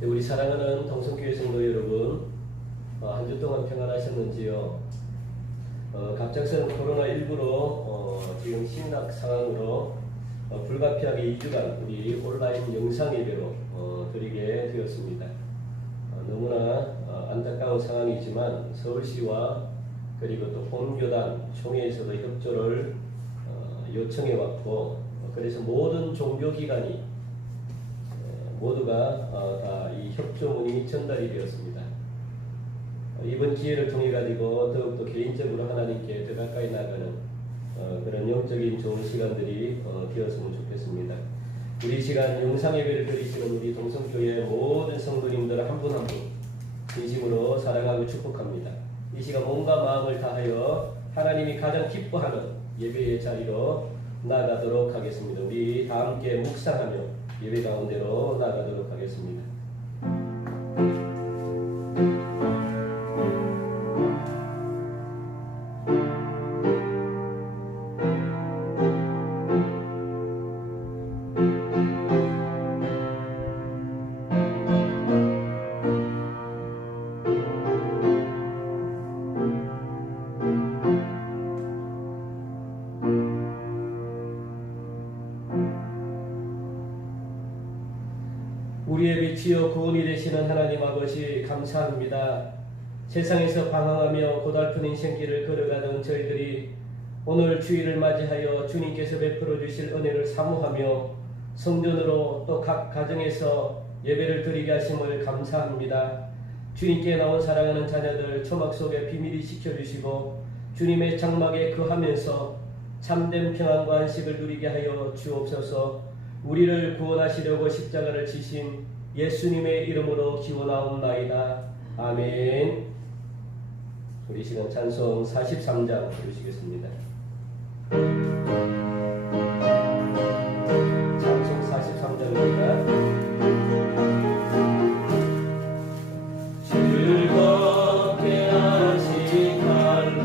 네, 우리 사랑하는 동성교회 성도 여러분, 한 주 동안 평안하셨는지요? 갑작스런 코로나19로 지금 심각 상황으로 불가피하게 2주간 우리 온라인 영상 예배로 드리게 되었습니다. 너무나 안타까운 상황이지만 서울시와 그리고 또 본교단 총회에서도 협조를 요청해 왔고, 그래서 모든 종교기관이 모두가 다 이 협조문이 전달이 되었습니다. 이번 기회를 통해 가지고 더욱더 개인적으로 하나님께 더 가까이 나가는 그런 영적인 좋은 시간들이 되었으면 좋겠습니다. 우리 시간 영상 예배를 드리시는 우리 동성교회 모든 성도님들 한 분 한 분 진심으로 사랑하고 축복합니다. 이 시간 몸과 마음을 다하여 하나님이 가장 기뻐하는 예배의 자리로 나아가도록 하겠습니다. 우리 다 함께 묵상하며 예배 가운데로 나아가도록 하겠습니다. 우리의 빛이요 구원이 되시는 하나님 아버지 감사합니다. 세상에서 방황하며 고달픈 인생길을 걸어가던 저희들이 오늘 주일을 맞이하여 주님께서 베풀어 주실 은혜를 사모하며 성전으로 또 각 가정에서 예배를 드리게 하심을 감사합니다. 주님께 나온 사랑하는 자녀들 초막 속에 비밀히 지켜주시고 주님의 장막에 거하면서 참된 평안과 안식을 누리게 하여 주옵소서. 우리를 구원하시려고 십자가를 지신 예수님의 이름으로 기원하옵나이다. 아멘. 우리 시간 찬송 43장 부르시겠습니다. 찬송 43장입니다. 즐겁게 하시갈 날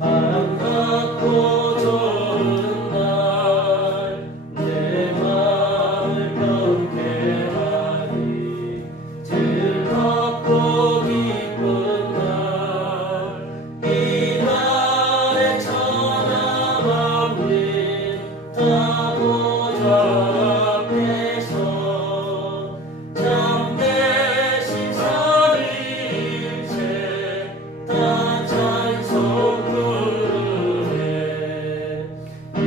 아름답고 좋은 날 내 마음을 평게 하니 즐겁고 기쁜 날 이 날에 천하 만민 다 보좌 앞에서 참되신 살인체 다 찬송 부르네. 이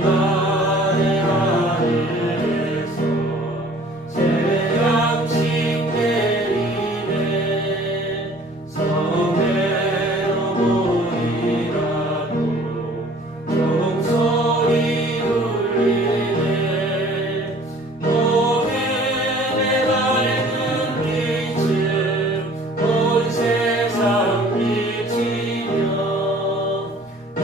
날의 하늘에서 새 양식 내리네. 성회로 모이라고 종소리 울리네. 복음의 밝은 빛은 온 세상 비치며 또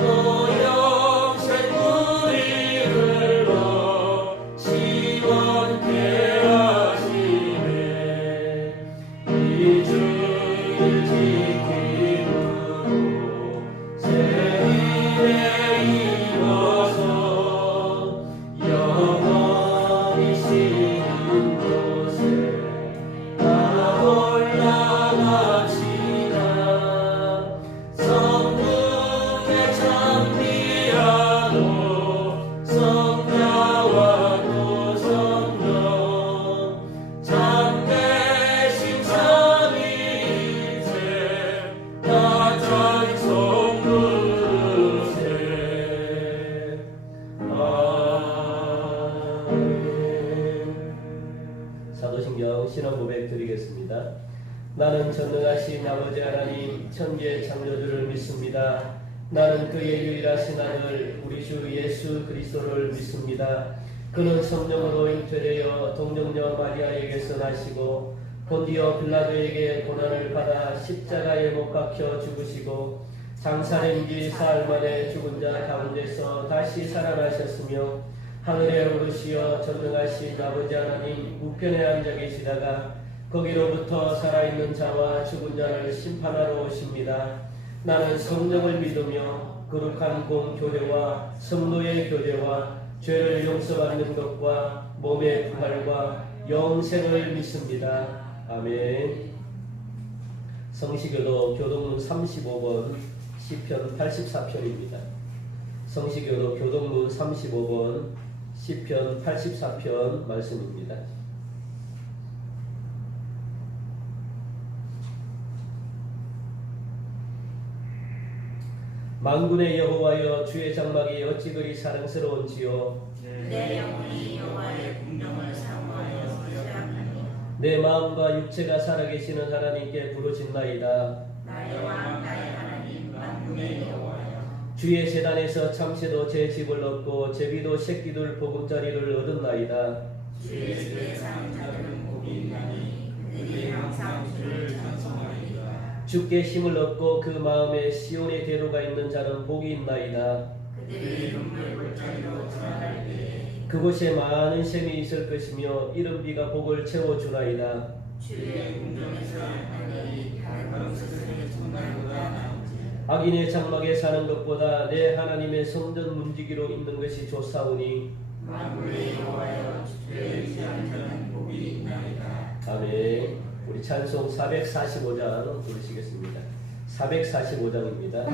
영생 물이 흘러 시원케 하시네. 이 주일 지킴으로 새 일에 입어서 영원히 쉬는 곳에 다 올라가시나. 성령의 찬미하고 성자와도 성령 참되신 삼위일체 다 찬송 부르세. 아멘. 사도신경 신앙 고백 드리겠습니다. 나는 전능하신 아버지 하나님 천지의 창조주를 믿습니다. 나는 그의 유일하신 아들 우리 주 예수 그리스도를 믿습니다. 그는 성령으로 잉태되어 동정녀 마리아에게서 나시고 본디오 빌라도에게 고난을 받아 십자가에 못 박혀 죽으시고 장사된 지 사흘 만에 죽은 자 가운데서 다시 살아나셨으며 하늘에 오르시어 전능하신 아버지 하나님 우편에 앉아 계시다가 거기로부터 살아있는 자와 죽은 자를 심판하러 오십니다. 나는 성령을 믿으며 거룩한 공교제와 성도의 교제와 죄를 용서받는 것과 몸의 부활과 영생을 믿습니다. 아멘. 성시교도 교동문 35번 시편 84편입니다. 성시교도 교동문 35번 시편 84편 말씀입니다. 만군의 여호와여, 주의 장막이 어찌 그리 사랑스러운지요. 내 영혼이 여호와의 궁명을 사모하여 소유하나니 내 마음과 육체가 살아계시는 하나님께 부르짖나이다. 나의 왕 나의 하나님 만군의 여호와여, 주의 제단에서 참새도 제 집을 얻고 제비도 새끼들 보금자리를 얻었나이다. 주의 집에 사는 자들은 복이 있나니 그들이 항상 주를 찬송하리라. 주께 힘을 얻고 그 마음에 시온의 대로가 있는 자는 복이 있나이다. 그들이 눈물 골짜기로 들어갈 때에 그곳에 많은 샘이 있을 것이며 이른 비가 복을 채워주나이다. 주의 궁정에서 하늘이 다른 스스로의 손날보다 나은지 악인의 장막에 사는 것보다 내 하나님의 성전 문지기로 있는 것이 좋사오니. 만군의 여호와여, 주의 의지하는 자는 복이 있나이다. 아멘. 우리 찬송 445장 부르시겠습니다. 445장입니다.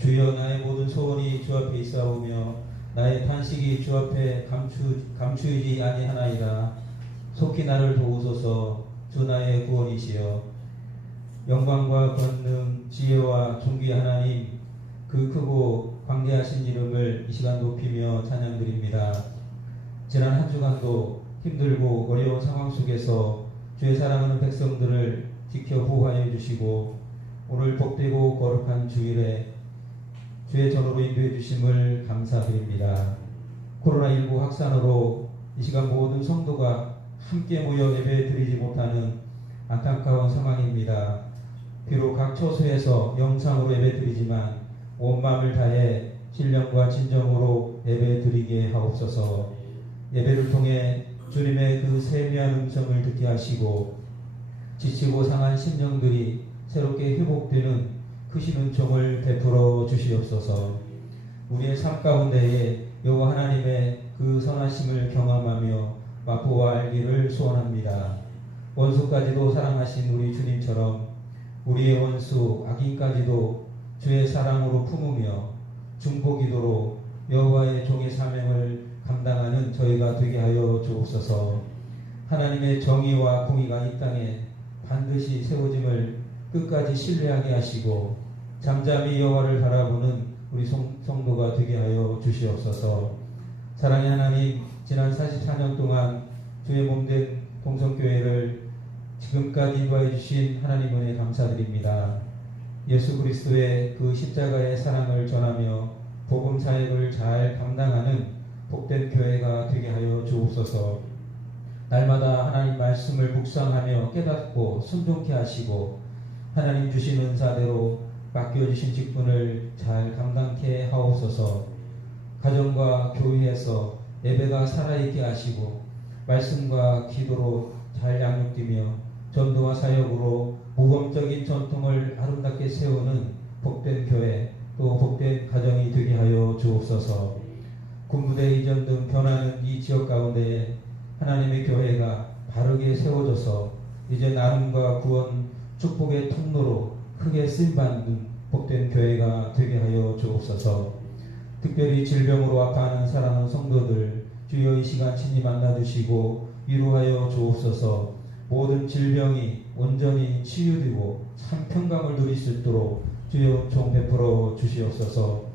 주여, 나의 모든 소원이 주 앞에 있사오며 나의 탄식이 주 앞에 감추이지 아니하나이다. 속히 나를 도우소서. 주 나의 구원이시여. 영광과 권능, 지혜와 존귀 하나님, 그 크고 광대하신 이름을 이 시간 높이며 찬양드립니다. 지난 한 주간도 힘들고 어려운 상황 속에서 주의 사랑하는 백성들을 지켜 보호하여 주시고 오늘 복되고 거룩한 주일에 주의 전으로 인도해 주심을 감사드립니다. 코로나19 확산으로 이 시간 모든 성도가 함께 모여 예배 드리지 못하는 안타까운 상황입니다. 비록 각 처소에서 영상으로 예배 드리지만 온 마음을 다해 신령과 진정으로 예배 드리게 하옵소서. 예배를 통해 주님의 그 세미한 음성을 듣게 하시고 지치고 상한 심령들이 새롭게 회복되는 크신 은총을 베풀어 주시옵소서. 우리의 삶 가운데에 여호와 하나님의 그 선하심을 경험하며 맛보아 알기를 소원합니다. 원수까지도 사랑하신 우리 주님처럼 우리의 원수 악인까지도 주의 사랑으로 품으며 중보기도로 여호와의 종의 사명을 감당하는 저희가 되게 하여 주옵소서. 하나님의 정의와 공의가 이 땅에 반드시 세워짐을 끝까지 신뢰하게 하시고 잠잠히 여호와를 바라보는 우리 성도가 되게 하여 주시옵소서. 사랑의 하나님, 지난 44년 동안 주의 몸된 동성교회를 지금까지 인도해 주신 하나님 은혜 감사드립니다. 예수 그리스도의 그 십자가의 사랑을 전하며 복음 사역을 잘 감당하는 복된 교회가 되게 하여 주옵소서. 날마다 하나님 말씀을 묵상하며 깨닫고 순종케 하시고 하나님 주신 은사대로 맡겨주신 직분을 잘 감당케 하옵소서. 가정과 교회에서 예배가 살아있게 하시고 말씀과 기도로 잘 양육되며 전도와 사역으로 모범적인 전통을 아름답게 세우는 복된 교회 또 복된 가정이 되게 하여 주옵소서. 군부대 이전 등 변하는 이 지역 가운데 하나님의 교회가 바르게 세워져서 이제 나눔과 구원 축복의 통로로 크게 쓰임받는 복된 교회가 되게 하여 주옵소서. 특별히 질병으로 아파하는 사랑하는 성도들 주여 이 시간 친히 만나주시고 위로하여 주옵소서. 모든 질병이 온전히 치유되고 참 평강을 누릴 수 있도록 주여 종 베풀어 주시옵소서.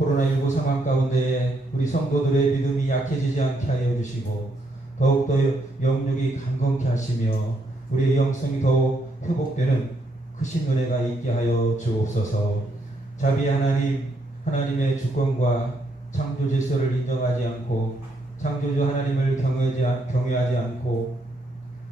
코로나19 상황 가운데 우리 성도들의 믿음이 약해지지 않게 하여 주시고 더욱더 영육이 강건케 하시며 우리의 영성이 더욱 회복되는 크신 은혜가 있게 하여 주옵소서. 자비 하나님, 하나님의 주권과 창조 질서를 인정하지 않고 창조주 하나님을 경외하지 않고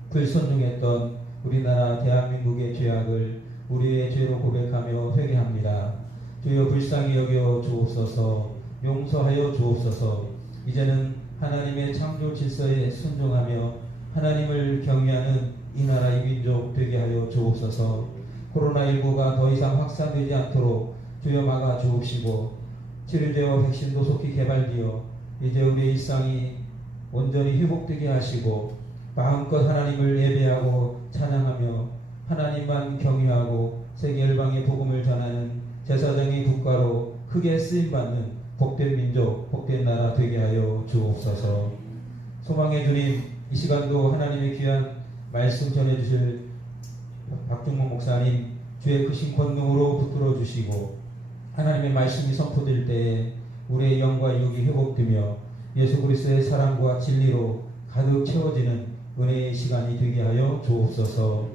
불순종했던 우리나라 대한민국의 죄악을 우리의 죄로 고백하며 회개합니다. 주여 불쌍히 여겨 주옵소서. 용서하여 주옵소서. 이제는 하나님의 창조 질서에 순종하며 하나님을 경외하는 이 나라 이 민족 되게 하여 주옵소서. 코로나19가 더 이상 확산되지 않도록 주여 막아 주옵시고 치료제와 백신도 속히 개발되어 이제 우리의 일상이 온전히 회복되게 하시고 마음껏 하나님을 예배하고 찬양하며 하나님만 경외하고 세계 열방의 복음을 전하는 제사장의 국가로 크게 쓰임받는 복된 민족, 복된 나라 되게 하여 주옵소서. 소망의 주님, 이 시간도 하나님의 귀한 말씀 전해주실 박중목 목사님 주의 크신 권능으로 붙들어 주시고 하나님의 말씀이 선포될 때에 우리의 영과 육이 회복되며 예수 그리스도의 사랑과 진리로 가득 채워지는 은혜의 시간이 되게 하여 주옵소서.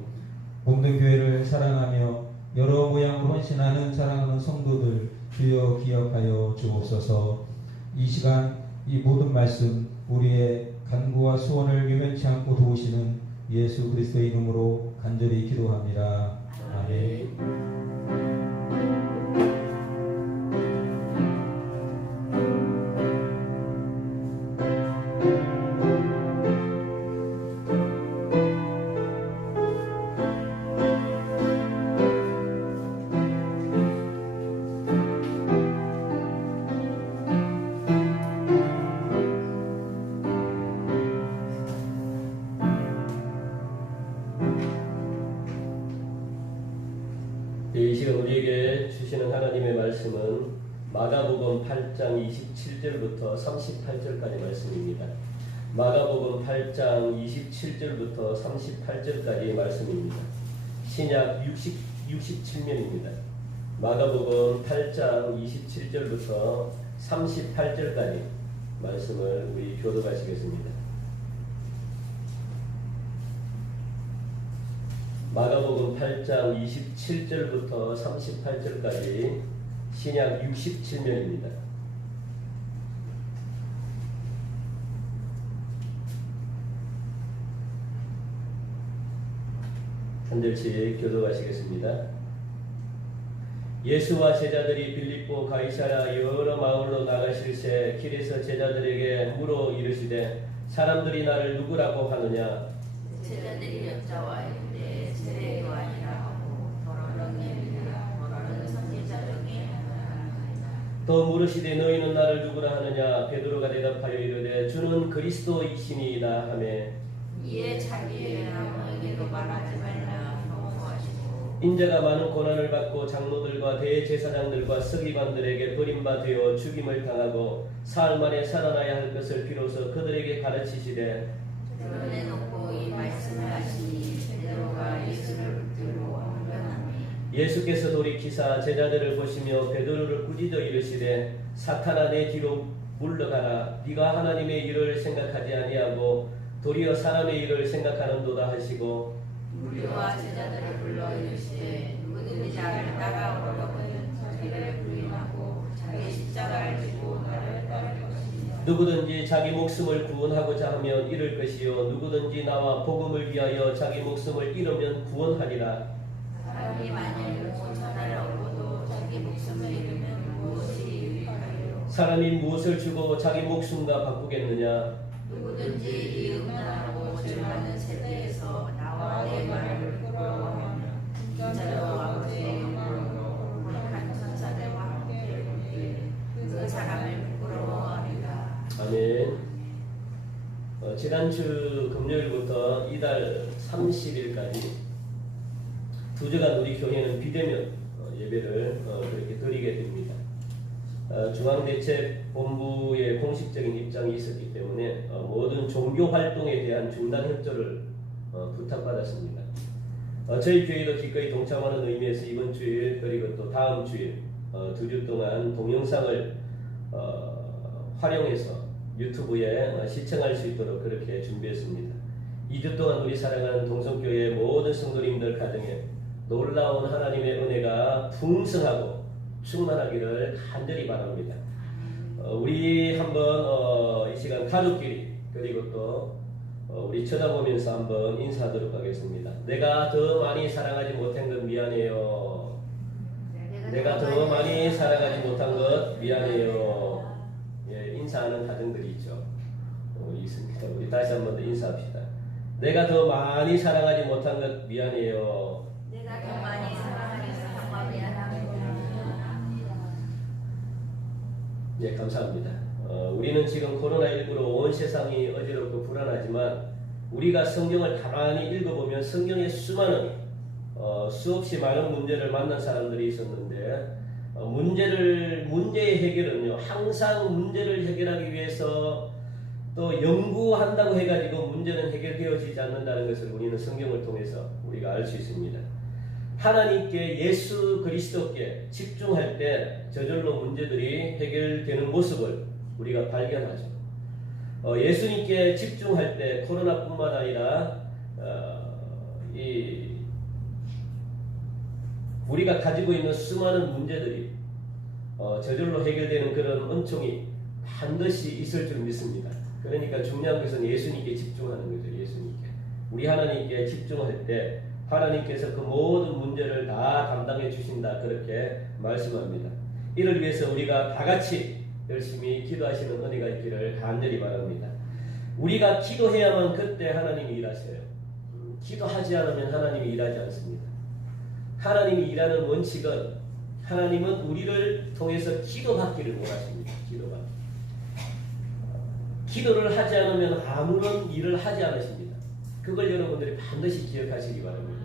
몸된 교회를 사랑하며 여러 모양으로 헌신하는 사랑하는 성도들 주여 기억하여 주옵소서. 이 시간 이 모든 말씀 우리의 간구와 소원을 유면치 않고 도우시는 예수 그리스도의 이름으로 간절히 기도합니다. 아멘. 이 시간 우리에게 주시는 하나님의 말씀은 마가복음 8장 27절부터 38절까지 말씀입니다. 마가복음 8장 27절부터 38절까지 말씀입니다. 신약 67면입니다. 마가복음 8장 27절부터 38절까지 말씀을 우리 교독하시겠습니다. 마가복음 8장 27절부터 38절까지 신약 67면입니다. 한 절씩 교독하시겠습니다. 예수와 제자들이 빌립보 가이사랴 여러 마을로 나가실새 길에서 제자들에게 물어 이르시되 사람들이 나를 누구라고 하느냐? 제자들이 여짜와이르되 세례 요한이라 하고 더러는 예비라 더러는 선지자 중에 하나이다. 또 물으시되 너희는 나를 누구라 하느냐? 베드로가 대답하여 이르되 주는 그리스도이시니이다 하매 이에 자기의 너에게도 말하지 말라 경고하시고 인자가 많은 고난을 받고 장로들과 대제사장들과 서기관들에게 버림받아 죽임을 당하고 사흘 만에 살아나야 할 것을 비로소 그들에게 가르치시되 드러내놓고 이 말씀을 하시니 베드로가 예수를 붙들고 언변하니 예수께서 돌이키사 제자들을 보시며 베드로를 꾸짖어 이르시되 사탄아 내 뒤로 물러가라. 네가 하나님의 일을 생각하지 아니하고 도리어 사람의 일을 생각하는도다 하시고 무리와 제자들을 불러 이르시되 누구든지 나를 따라오려거든 자기를 부인하고 자기 십자가를 지고 나를 따를 것이며 누구든지 자기 목숨을 구원하고자 하면 잃을 것이요 누구든지 나와 복음을 위하여 자기 목숨을 잃으면 구원하리라. 사람이 만일 오천하를 얻고도 자기 목숨을 잃으면 무엇이 유익하리요. 사람이 무엇을 주고 자기 목숨과 바꾸겠느냐. 누구든지 이 음란하고 죄많은 세대에서 나와 내 말을 부끄러워하면 진짜로 아버지의 영광으로 거룩한 천사들과 함께 오리에 그 사람을 부끄러워하리라. 아멘. 지난주 금요일부터 이달 30일까지 두 주간 우리 교회는 비대면 예배를 그렇게 드리게 됩니다. 중앙대책본부의 공식적인 입장이 있었기 때문에 모든 종교 활동에 대한 중단 협조를 부탁받았습니다. 저희 교회도 기꺼이 동참하는 의미에서 이번 주일 그리고 또 다음 주일 두 주 동안 동영상을 활용해서 유튜브에 시청할 수 있도록 그렇게 준비했습니다. 2주 동안 우리 사랑하는 동성교회의 모든 성도님들 가정에 놀라운 하나님의 은혜가 풍성하고 충만하기를 간절히 바랍니다. 우리 한번 이 시간 가족끼리 그리고 또 우리 쳐다보면서 한번 인사하도록 하겠습니다. 내가 더 많이 사랑하지 못한 것 미안해요. 내가 더 많이 사랑하지 못한 것 미안해요. 예, 인사하는 가정들이 있죠. 있습니다. 우리 다시 한번 더 인사합시다. 내가 더 많이 사랑하지 못한 것 미안해요. 내가 더 많이 사랑하여서 정말 미안합니다. 예, 감사합니다. 우리는 지금 코로나19로 온 세상이 어지럽고 불안하지만 우리가 성경을 가만히 읽어보면 성경에 수없이 많은 문제를 만난 사람들이 있었는데 문제의 해결은요 항상 문제를 해결하기 위해서 또 연구한다고 해가지고 문제는 해결되어지지 않는다는 것을 우리는 성경을 통해서 우리가 알 수 있습니다. 하나님께 예수 그리스도께 집중할 때 저절로 문제들이 해결되는 모습을 우리가 발견하죠. 예수님께 집중할 때 코로나뿐만 아니라 우리가 가지고 있는 수많은 문제들이 저절로 해결되는 그런 은총이 반드시 있을 줄 믿습니다. 그러니까 중요한 것은 예수님께 집중하는 거죠. 예수님께. 우리 하나님께 집중할 때 하나님께서 그 모든 문제를 다 담당해 주신다 그렇게 말씀합니다. 이를 위해서 우리가 다 같이 열심히 기도하시는 은혜가 있기를 간절히 바랍니다. 우리가 기도해야만 그때 하나님이 일하셔요. 기도하지 않으면 하나님이 일하지 않습니다. 하나님이 일하는 원칙은 하나님은 우리를 통해서 기도받기를 원하십니다. 기도를 하지 않으면 아무런 일을 하지 않으십니다. 그걸 여러분들이 반드시 기억하시기 바랍니다.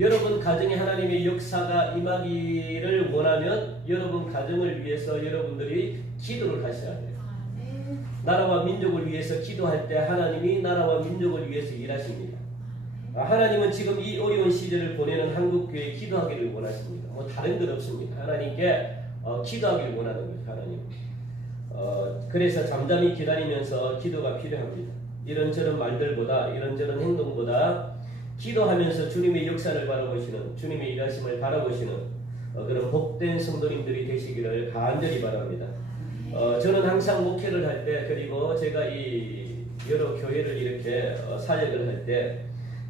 여러분 가정에 하나님의 역사가 임하기를 원하면 여러분 가정을 위해서 여러분들이 기도를 하셔야 돼요. 나라와 민족을 위해서 기도할 때 하나님이 나라와 민족을 위해서 일하십니다. 하나님은 지금 이 어려운 시절을 보내는 한국교회에 기도하기를 원하십니다. 뭐 다른 것 없습니다. 하나님께 기도하기를 원하는 거죠. 하나님. 그래서 잠잠히 기다리면서 기도가 필요합니다. 이런저런 말들보다 이런저런 행동보다 기도하면서 주님의 역사를 바라보시는 주님의 일하심을 바라보시는 그런 복된 성도님들이 되시기를 간절히 바랍니다. 저는 항상 목회를 할 때 그리고 제가 이 여러 교회를 이렇게 사역을 할 때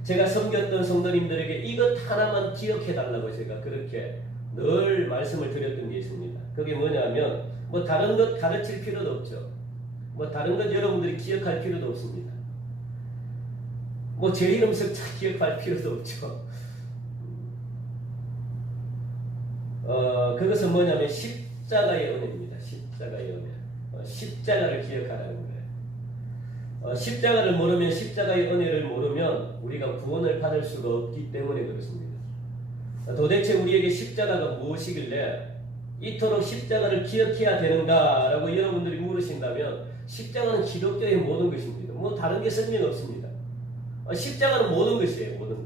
제가 섬겼던 성도님들에게 이것 하나만 기억해 달라고 제가 그렇게 늘 말씀을 드렸던 게 있습니다. 그게 뭐냐면 뭐 다른 것 가르칠 필요도 없죠. 뭐 다른 것 여러분들이 기억할 필요도 없습니다. 뭐 제 이름 석자 기억할 필요도 없죠. 그것은 뭐냐면 십자가의 은혜입니다. 십자가의 은혜. 십자가를 기억하라는 거예요. 십자가를 모르면 십자가의 은혜를 모르면 우리가 구원을 받을 수가 없기 때문에 그렇습니다. 도대체 우리에게 십자가가 무엇이길래 이토록 십자가를 기억해야 되는가라고 여러분들이 물으신다면 십자가는 기독교의 모든 것입니다. 뭐 다른 게 설명 없습니다. 십자가는 모든 것이에요. 모든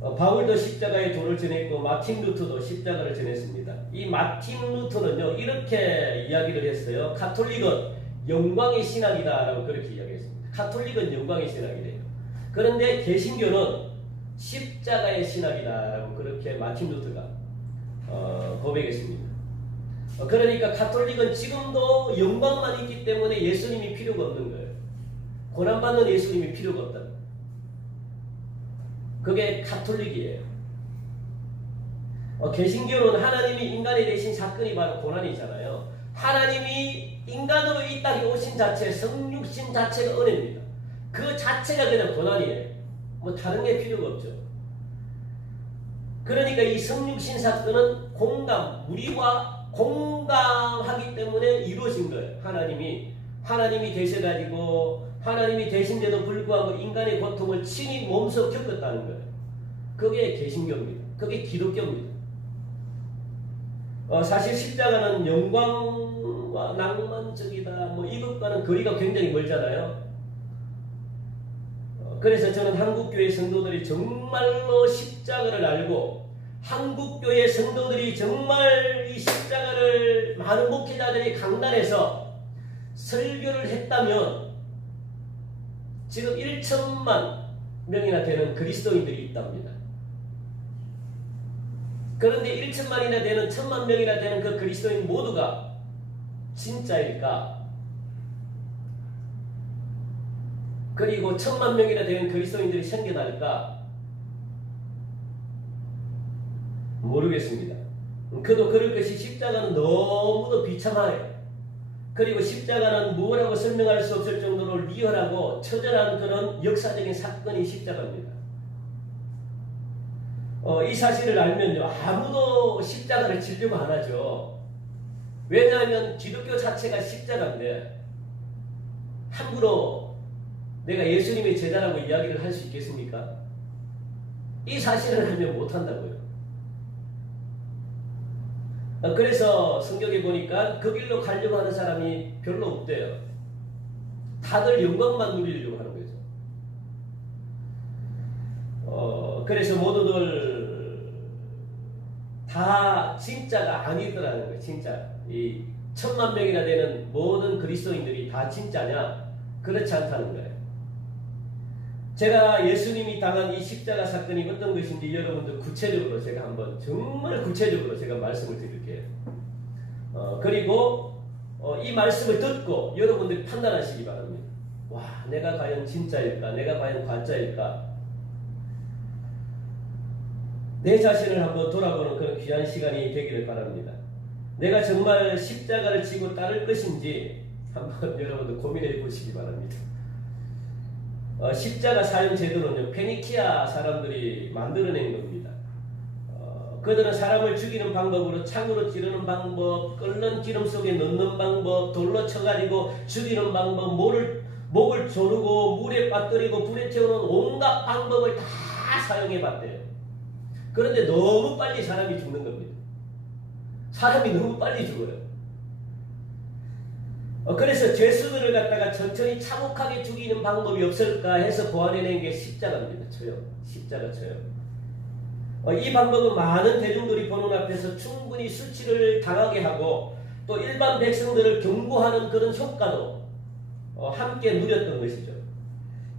것. 바울도 십자가의 도를 전했고 마틴 루터도 십자가를 전했습니다. 이 마틴 루터는요 이렇게 이야기를 했어요. 가톨릭은 영광의 신학이다라고 그렇게 이야기했습니다. 가톨릭은 영광의 신학이래요. 그런데 개신교는 십자가의 신학이다라고 그렇게 마틴 루터가 고백했습니다. 그러니까 가톨릭은 지금도 영광만 있기 때문에 예수님이 필요가 없는 거예요. 고난받는 예수님이 필요가 없다. 그게 가톨릭이에요. 개신교는 하나님이 인간이 되신 사건이 바로 고난이잖아요. 하나님이 인간으로 이 땅에 오신 자체, 성육신 자체가 은혜입니다. 그 자체가 그냥 고난이에요. 뭐 다른 게 필요가 없죠. 그러니까 이 성육신 사건은 우리와 공감하기 때문에 이루어진 거예요. 하나님이 되셔가지고 하나님이 되신데도 불구하고 인간의 고통을 친히 몸소 겪었다는 거예요. 그게 개신교입니다. 그게 기독교입니다. 사실 십자가는 영광과 낭만적이다. 뭐 이것과는 거리가 굉장히 멀잖아요. 그래서 저는 한국교회 성도들이 정말로 십자가를 알고 한국교회 성도들이 정말 이 십자가를 많은 목회자들이 강단에서 설교를 했다면 지금 1천만 명이나 되는 그리스도인들이 있답니다. 그런데 1천만이나 되는 1,000만 명이나 되는 그 그리스도인 모두가 진짜일까? 그리고 1,000만 명이나 되는 그리스도인들이 생겨날까? 모르겠습니다. 그도 그럴 것이 십자가는 너무도 비참해요. 그리고 십자가는 뭐라고 설명할 수 없을 정도로 리얼하고 처절한 그런 역사적인 사건이 십자가입니다. 이 사실을 알면요 아무도 십자가를 지려고 안 하죠. 왜냐하면 기독교 자체가 십자가인데 함부로 내가 예수님의 제자라고 이야기를 할 수 있겠습니까? 이 사실을 알면 못한다고요. 그래서 성경에 보니까 그 길로 가려고 하는 사람이 별로 없대요. 다들 영광만 누리려고 하는 거죠. 그래서 모두들 다 진짜가 아니더라는 거예요. 진짜. 이 1,000만 명이나 되는 모든 그리스도인들이 다 진짜냐? 그렇지 않다는 거예요. 제가 예수님이 당한 이 십자가 사건이 어떤 것인지 여러분들 구체적으로 제가 한번 정말 구체적으로 제가 말씀을 드릴게요. 그리고 이 말씀을 듣고 여러분들이 판단하시기 바랍니다. 와, 내가 과연 진짜일까? 내가 과연 가짜일까? 내 자신을 한번 돌아보는 그런 귀한 시간이 되기를 바랍니다. 내가 정말 십자가를 지고 따를 것인지 한번 여러분들 고민해 보시기 바랍니다. 십자가 사용 제도는요, 페니키아 사람들이 만들어낸 겁니다. 그들은 사람을 죽이는 방법으로 창으로 찌르는 방법, 끓는 기름 속에 넣는 방법, 돌로 쳐가지고 죽이는 방법, 목을 조르고 물에 빠뜨리고 불에 태우는 온갖 방법을 다 사용해 봤대요. 그런데 너무 빨리 사람이 죽는 겁니다. 사람이 너무 빨리 죽어요. 그래서 죄수들을 갖다가 천천히 차곡하게 죽이는 방법이 없을까 해서 고안해낸 게 십자가입니다. 십자가처럼. 이 방법은 많은 대중들이 보는 앞에서 충분히 수치를 당하게 하고 또 일반 백성들을 경고하는 그런 효과도 함께 누렸던 것이죠.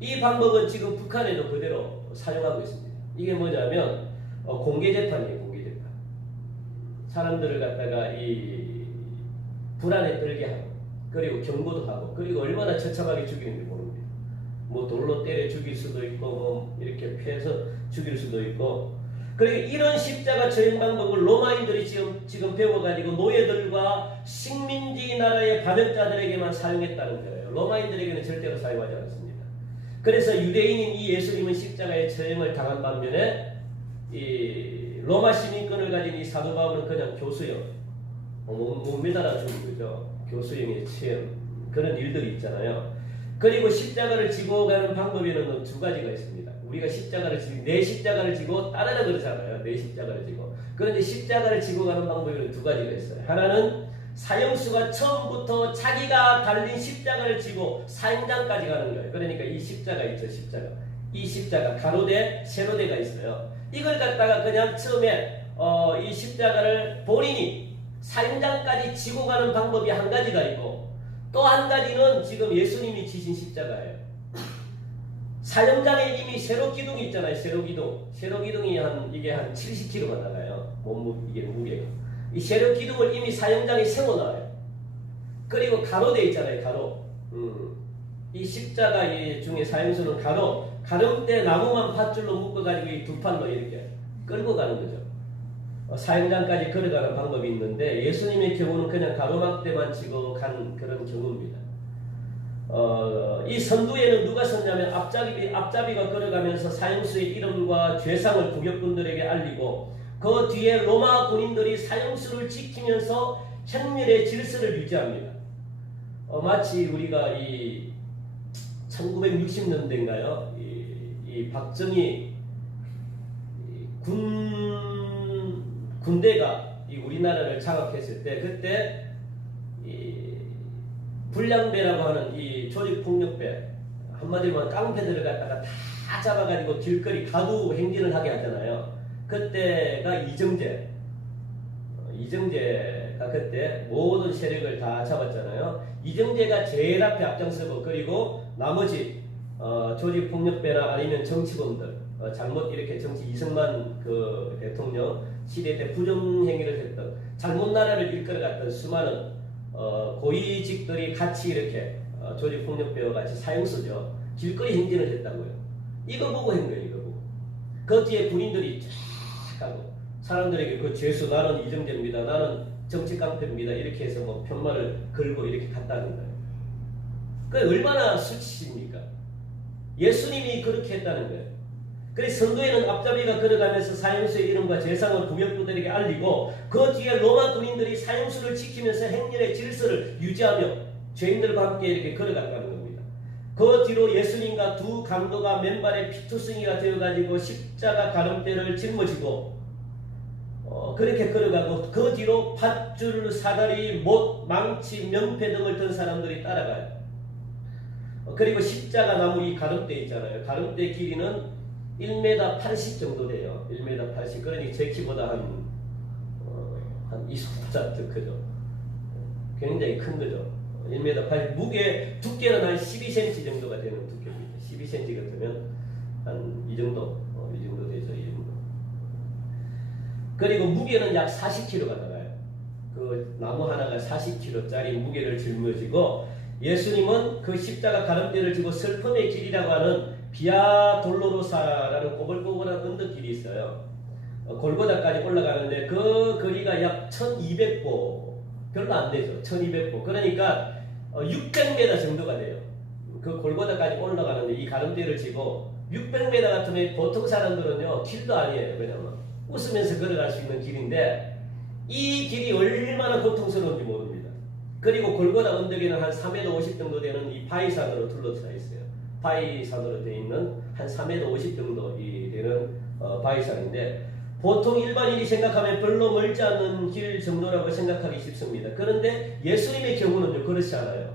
이 방법은 지금 북한에도 그대로 사용하고 있습니다. 이게 뭐냐면 공개재판이에요. 공개재판. 사람들을 갖다가 이 불안에 떨게 하고 그리고 경고도 하고 그리고 얼마나 처참하게 죽이는지 모릅니다. 뭐 돌로 때려 죽일 수도 있고 뭐 이렇게 패서 죽일 수도 있고 그리고 이런 십자가 처형 방법을 로마인들이 지금 배워가지고 노예들과 식민지 나라의 반역자들에게만 사용했다는 거예요. 로마인들에게는 절대로 사용하지 않습니다. 그래서 유대인인 이 예수님은 십자가의 처형을 당한 반면에 이 로마 시민권을 가진 이 사도 바울은 그냥 교수형 못 매달아 죽은 거죠. 교수형의 체험 그런 일들이 있잖아요. 그리고 십자가를 지고 가는 방법에는 두 가지가 있습니다. 우리가 십자가를 지고 내 십자가를 지고 따르라 그러잖아요. 내 십자가를 지고. 그런데 십자가를 지고 가는 방법에는 두 가지가 있어요. 하나는 사형수가 처음부터 자기가 달린 십자가를 지고 사형장까지 가는 거예요. 그러니까 이 십자가 있죠, 십자가. 이 십자가 가로대, 세로대가 있어요. 이걸 갖다가 그냥 처음에 이 십자가를 본인이 사형장까지 지고 가는 방법이 한 가지가 있고, 또 한 가지는 지금 예수님이 지신 십자가예요. 사형장에 이미 세로 기둥이 있잖아요. 세로 기둥. 세로 기둥이 이게 한 70kg가 나가요. 이게 무게가. 이 세로 기둥을 이미 사형장에 세워놔요. 그리고 가로대 있잖아요. 가로. 이 십자가 중에 사형수는 가름대 나무만 밧줄로 묶어가지고 이 두 팔로 이렇게 끌고 가는 거죠. 사형장까지 걸어가는 방법이 있는데, 예수님의 경우는 그냥 가로막대만 치고 간 그런 경우입니다. 이 선두에는 누가 섰냐면 앞잡이가 걸어가면서 사형수의 이름과 죄상을 부격분들에게 알리고, 그 뒤에 로마 군인들이 사형수를 지키면서 형렬의 질서를 유지합니다. 마치 우리가 이 1960년대인가요? 이 박정희 군대가 이 우리나라를 장악했을 때, 그때 이 불량배라고 하는 이 조직폭력배, 한마디로 깡패들을 갖다가 다 잡아가지고 길거리 가두 행진을 하게 하잖아요. 그때가 이정재가 그때 모든 세력을 다 잡았잖아요. 이정재가 제일 앞에 앞장서고, 그리고 나머지 조직폭력배나 아니면 정치범들, 잘못 이렇게 이승만 그 대통령 시대 때 부정행위를 했던, 잘못 나라를 이끌어갔던 수많은 고위직들이 같이 이렇게 조직폭력배와 같이 사형수죠. 길거리 행진을 했다고요. 이거 보고 한 거예요. 이거 보고. 그 뒤에 군인들이 쫙 하고 사람들에게 그 죄수, 나는 이정재입니다, 나는 정치 깡패입니다, 이렇게 해서 뭐 편말을 걸고 이렇게 갔다는 거예요. 그게 얼마나 수치입니까? 예수님이 그렇게 했다는 거예요. 그래서 선두에는 앞잡이가 걸어가면서 사형수의 이름과 재상을 부역부들에게 알리고, 그 뒤에 로마 군인들이 사형수를 지키면서 행렬의 질서를 유지하며 죄인들과 함께 이렇게 걸어갔다는 겁니다. 그 뒤로 예수님과 두 강도가 맨발에 피투성이가 되어가지고 십자가 가름대를 짊어지고 그렇게 걸어가고, 그 뒤로 밧줄, 사다리, 못, 망치, 명패 등을 든 사람들이 따라가요. 그리고 십자가 나무 이 가름대 있잖아요. 가름대 길이는 1m 80 정도 돼요. 1m 80. 그러니 제 키보다 한 이 손보다 더 크죠. 굉장히 큰 거죠. 1m 80. 무게, 두께는 한 12cm 정도가 되는 두께입니다. 12cm 같으면 한 이 정도, 이 정도 되죠. 이 정도. 그리고 무게는 약 40kg가 나가요. 그 나무 하나가 40kg짜리 무게를 짊어지고, 예수님은 그 십자가 가름대를 지고 슬픔의 길이라고 하는 비아 돌로로사라는 꼬불꼬불한 언덕길이 있어요. 골고다까지 올라가는데 그 거리가 약 1200보, 별로 안 되죠. 1200보. 그러니까 600m 정도가 돼요. 그 골고다까지 올라가는데 이 가름대를 지고 600m 같으면 보통 사람들은요, 길도 아니에요. 왜냐면 웃으면서 걸어갈 수 있는 길인데, 이 길이 얼마나 고통스러운지 모릅니다. 그리고 골고다 언덕에는 한 3m 50 정도 되는 이 바위산으로 둘러싸여 있어요. 바위산으로 되어 있는 한 3m 50 정도 되는 바위산인데, 보통 일반인이 생각하면 별로 멀지 않은 길 정도라고 생각하기 쉽습니다. 그런데 예수님의 경우는요, 그렇지 않아요.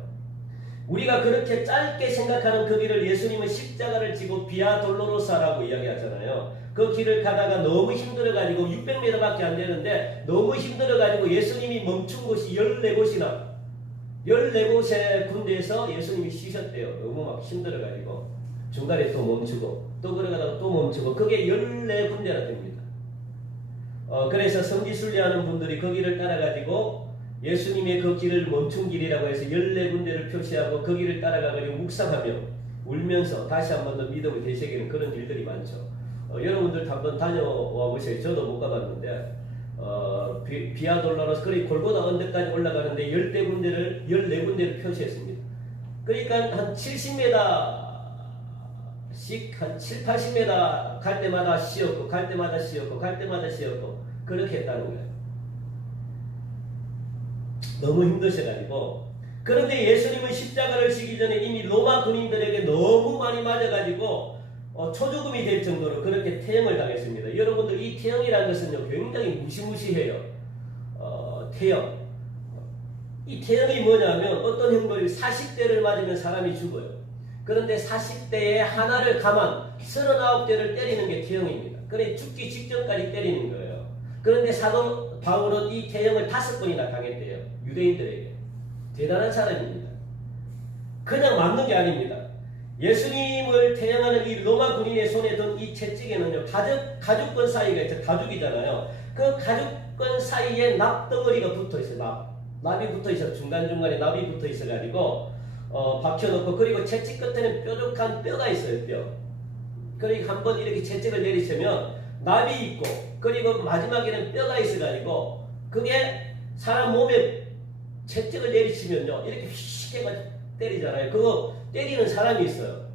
우리가 그렇게 짧게 생각하는 그 길을 예수님은 십자가를 지고 비아 돌로로사라고 이야기하잖아요. 그 길을 가다가 너무 힘들어가지고 600m밖에 안 되는데, 너무 힘들어가지고 예수님이 멈춘 곳이 14곳이나 14곳의 군대에서 예수님이 쉬셨대요. 너무 막 힘들어가지고 중간에 또 멈추고 또 걸어가다가 또 멈추고, 그게 14군데나 됩니다. 그래서 성지순례하는 분들이 그 길을 따라가지고 예수님의 그 길을 멈춘 길이라고 해서 14군데를 표시하고 그 길을 따라가가지고 묵상하며 울면서 다시 한 번 더 믿음을 되새기는 그런 일들이 많죠. 여러분들 한번 다녀와 보세요. 저도 못 가봤는데 비아 돌로로사, 그리고 골고다 언덕까지 올라가는데 14군데를 표시했습니다. 그러니까 한 70m씩 한 7, 80m 갈 때마다 쉬었고 갈 때마다 쉬었고 갈 때마다 쉬었고 그렇게 했다는 거예요. 너무 힘드셔가지고. 그런데 예수님은 십자가를 지기 전에 이미 로마 군인들에게 너무 많이 맞아가지고 초죽음이 될 정도로 그렇게 태형을 당했습니다. 여러분들 이 태형이라는 것은요 굉장히 무시무시해요. 태형. 이 태형이 뭐냐면 어떤 형벌이 40대를 맞으면 사람이 죽어요. 그런데 40대에 하나를 감안 39대를 때리는 게 태형입니다. 그래 죽기 직전까지 때리는 거예요. 그런데 사도 바울은 이 태형을 5번이나 당했대요. 유대인들에게. 대단한 사람입니다. 그냥 맞는 게 아닙니다. 예수님을 태형하는 이 로마 군인의 손에 든 이 채찍에는요 가죽권 사이가 있죠. 가죽이잖아요. 그 가죽권 사이에 납덩어리가 붙어 있어요. 납이 붙어 있어. 중간중간에 납이 붙어 있어 가지고 박혀놓고, 그리고 채찍 끝에는 뾰족한 뼈가 있어요. 뼈. 그러니까 한번 이렇게 채찍을 내리치면 납이 있고, 그리고 마지막에는 뼈가 있어 가지고, 그게 사람 몸에 채찍을 내리치면요 이렇게 휙 해가 때리잖아요. 그거 때리는 사람이 있어요.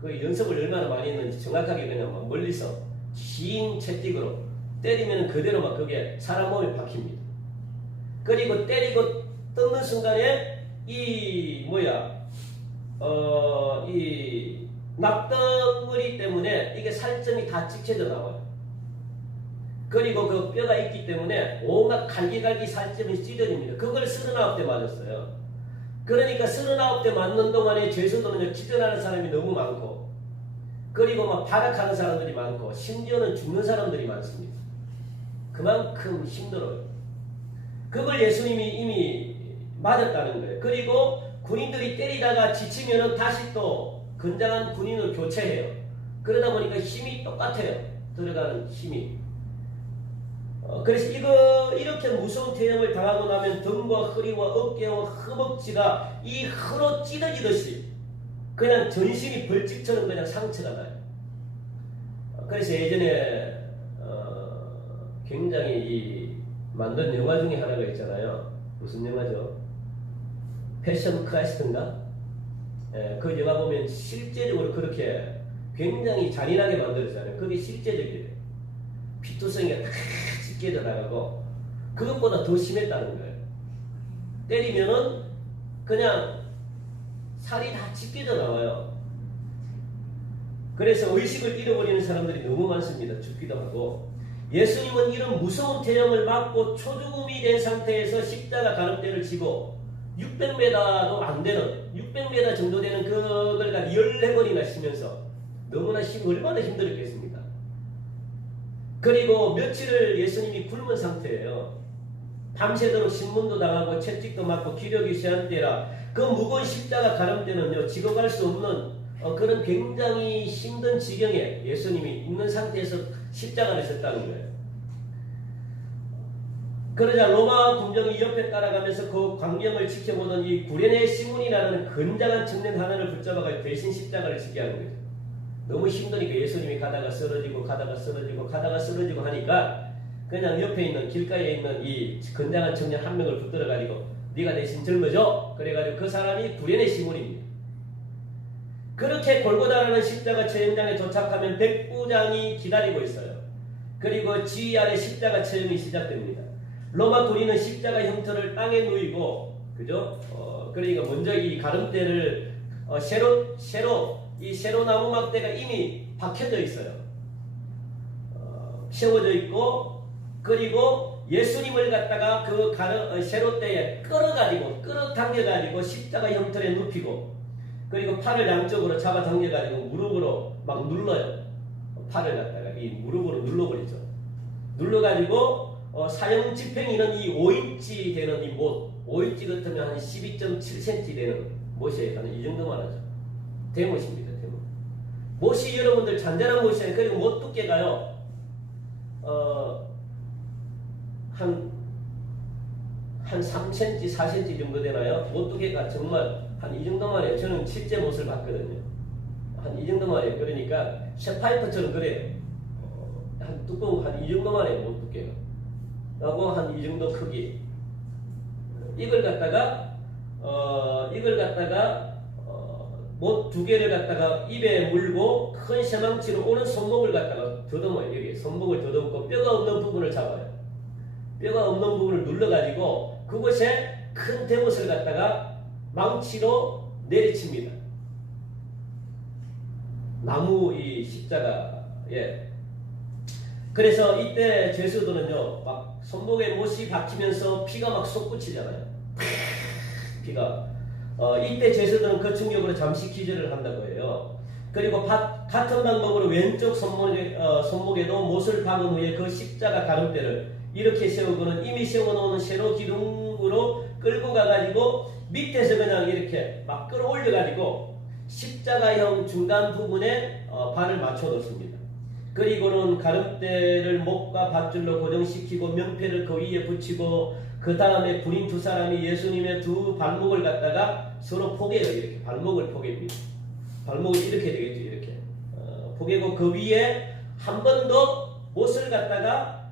그 연습을 얼마나 많이 했는지 정확하게 그냥 막 멀리서 긴 채찍으로 때리면 그대로 막 그게 사람 몸에 박힙니다. 그리고 때리고 뜯는 순간에 이 납덩어리 때문에 이게 살점이 다 찍혀져 나와요. 그리고 그 뼈가 있기 때문에 온갖 갈기갈기 살점이 찢어집니다. 그걸 39대 맞았어요. 그러니까 39대 맞는 동안에 죄수들은 기절하는 사람이 너무 많고, 그리고 막 발악하는 사람들이 많고, 심지어는 죽는 사람들이 많습니다. 그만큼 힘들어요. 그걸 예수님이 이미 맞았다는 거예요. 그리고 군인들이 때리다가 지치면은 다시 또 건장한 군인을 교체해요. 그러다 보니까 힘이 똑같아요. 들어가는 힘이. 그래서 이렇게 무서운 태형을 당하고 나면 등과 허리와 어깨와 허벅지가 이 혀로 찢어지듯이 그냥 전신이 벌집처럼 그냥 상처가 나요. 그래서 예전에 굉장히 만든 영화 중에 하나가 있잖아요. 무슨 영화죠? 패션 크라이스트인가? 그 영화 보면 실제적으로 그렇게 굉장히 잔인하게 만들었잖아요. 그게 실제적이에요. 피투성이가 다 찢겨져 나가고, 그것보다 더 심했다는 거예요. 때리면은 그냥 살이 다 찢겨져 나와요. 그래서 의식을 잃어버리는 사람들이 너무 많습니다. 죽기도 하고. 예수님은 이런 무서운 태형을 맞고 초죽음이 된 상태에서 십자가 가늠대를 지고 600m도 안 되는, 600m 정도 되는 그걸 14번이나 쉬면서 너무나 얼마나 힘들었겠습니까? 그리고 며칠을 예수님이 굶은 상태예요. 밤새도록 신문도 당하고 채찍도 맞고 기력이 세한 때라 그 무거운 십자가 가늠대는요 지고갈 수 없는 그런 굉장히 힘든 지경에 예수님이 있는 상태에서 십자가를 졌다는 거예요. 그러자 로마 군정이 옆에 따라가면서 그 광경을 지켜보던 이 구레네 시몬이라는 건장한 청년 하나를 붙잡아가 대신 십자가를 지게 하는 거죠. 너무 힘드니까 예수님이 가다가 쓰러지고 하니까 그냥 옆에 있는 길가에 있는 이 건장한 청년 한 명을 붙들어가지고 네가 대신 짊어져. 그래가지고 그 사람이 구레네 시몬입니다. 그렇게 골고다라는 십자가 체험장에 도착하면 백부장이 기다리고 있어요. 그리고 지휘 아래 십자가 체험이 시작됩니다. 로마 군인은 십자가 형태를 땅에 누이고, 그죠? 그러니까 먼저 이 가름대를 이 세로 나무 막대가 이미 박혀져 있어요. 세워져 있고, 그리고 예수님을 갖다가 그 세로대에 끌어당겨가지고 십자가 형태에 눕히고, 그리고 팔을 양쪽으로 잡아당겨가지고 무릎으로 막 눌러요. 팔을 갖다가 이 무릎으로 눌러버리죠. 눌러가지고 사형 집행이는 이 5인치 되는 이 못, 5인치 같으면 한 12.7cm 되는 못이에요. 한 이 정도만 하죠. 대못입니다. 대못. 못이 여러분들 잔잔한 못이에요. 그리고 못 두께가요. 한 3cm, 4cm 정도 되나요? 못 두께가 정말 한 이 정도만 해요. 저는 실제 못을 봤거든요. 한 이 정도만 해요. 그러니까 쇠파이프처럼 그래요. 한 뚜껑 한 이 정도만 해요. 못 두께가. 하고 한 이 정도 크기. 이걸 갖다가 못 두 개를 갖다가 입에 물고 큰 쇠망치로 오는 손목을 갖다가 더듬어요. 여기 손목을 더듬고 뼈가 없는 부분을 잡아요. 뼈가 없는 부분을 눌러가지고 그곳에 큰 대못을 갖다가 망치로 내리칩니다. 나무 이 십자가에. 그래서 이때 죄수들은요, 막 손목에 못이 박히면서 피가 막 솟구치잖아요. 피가. 이때 죄수들은 그 충격으로 잠시 기절을 한다고 해요. 그리고 같은 방법으로 왼쪽 손목에도 못을 박은 후에 그 십자가 가름대를 이렇게 세우고는 이미 세워놓은 세로 기둥으로 끌고 가가지고 밑에서 그냥 이렇게 막 끌어올려가지고 십자가형 중간 부분에 발을 맞춰 놓습니다. 그리고는 가름대를 목과 밧줄로 고정시키고 명패를 그 위에 붙이고 그 다음에 군인 두 사람이 예수님의 두 발목을 갖다가 서로 포개요. 이렇게 발목을 포개입니다. 발목을 이렇게 되겠죠. 이렇게 포개고 그 위에 한 번 더 못을 갖다가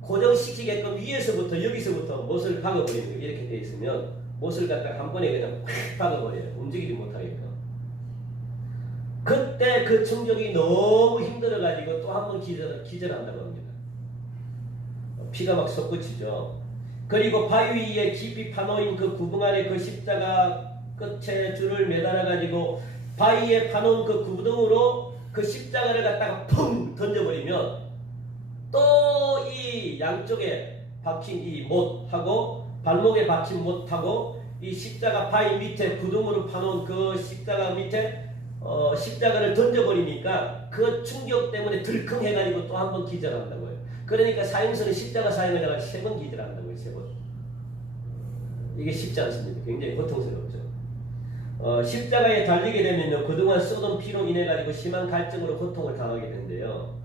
고정시키게끔 위에서부터 여기서부터 못을 박아버리는 거예요. 이렇게 돼 있으면 못을 갖다가 한 번에 그냥 팍 박아버려요. 움직이지 못하게끔. 그때 그 충격이 너무 힘들어가지고 또 한 번 기절한다고 합니다. 피가 막 솟구치죠. 그리고 바위 위에 깊이 파놓인 그 구멍 안에 그 십자가 끝에 줄을 매달아가지고 바위에 파놓은 그 구덩으로 그 십자가를 갖다가 펑 던져버리면 또 이 양쪽에 박힌 이 못하고 발목에 박힌 못하고 이 십자가 바위 밑에 구덩으로 파놓은 그 십자가 밑에 십자가를 던져버리니까 그 충격 때문에 들컹해가지고 또 한 번 기절한다고요. 그러니까 사형선은 십자가 사형을 3번 기절한다고요. 3번. 이게 쉽지 않습니다. 굉장히 고통스럽죠. 십자가에 달리게 되면요, 그동안 쏟은 피로 인해 가지고 심한 갈증으로 고통을 당하게 된대요.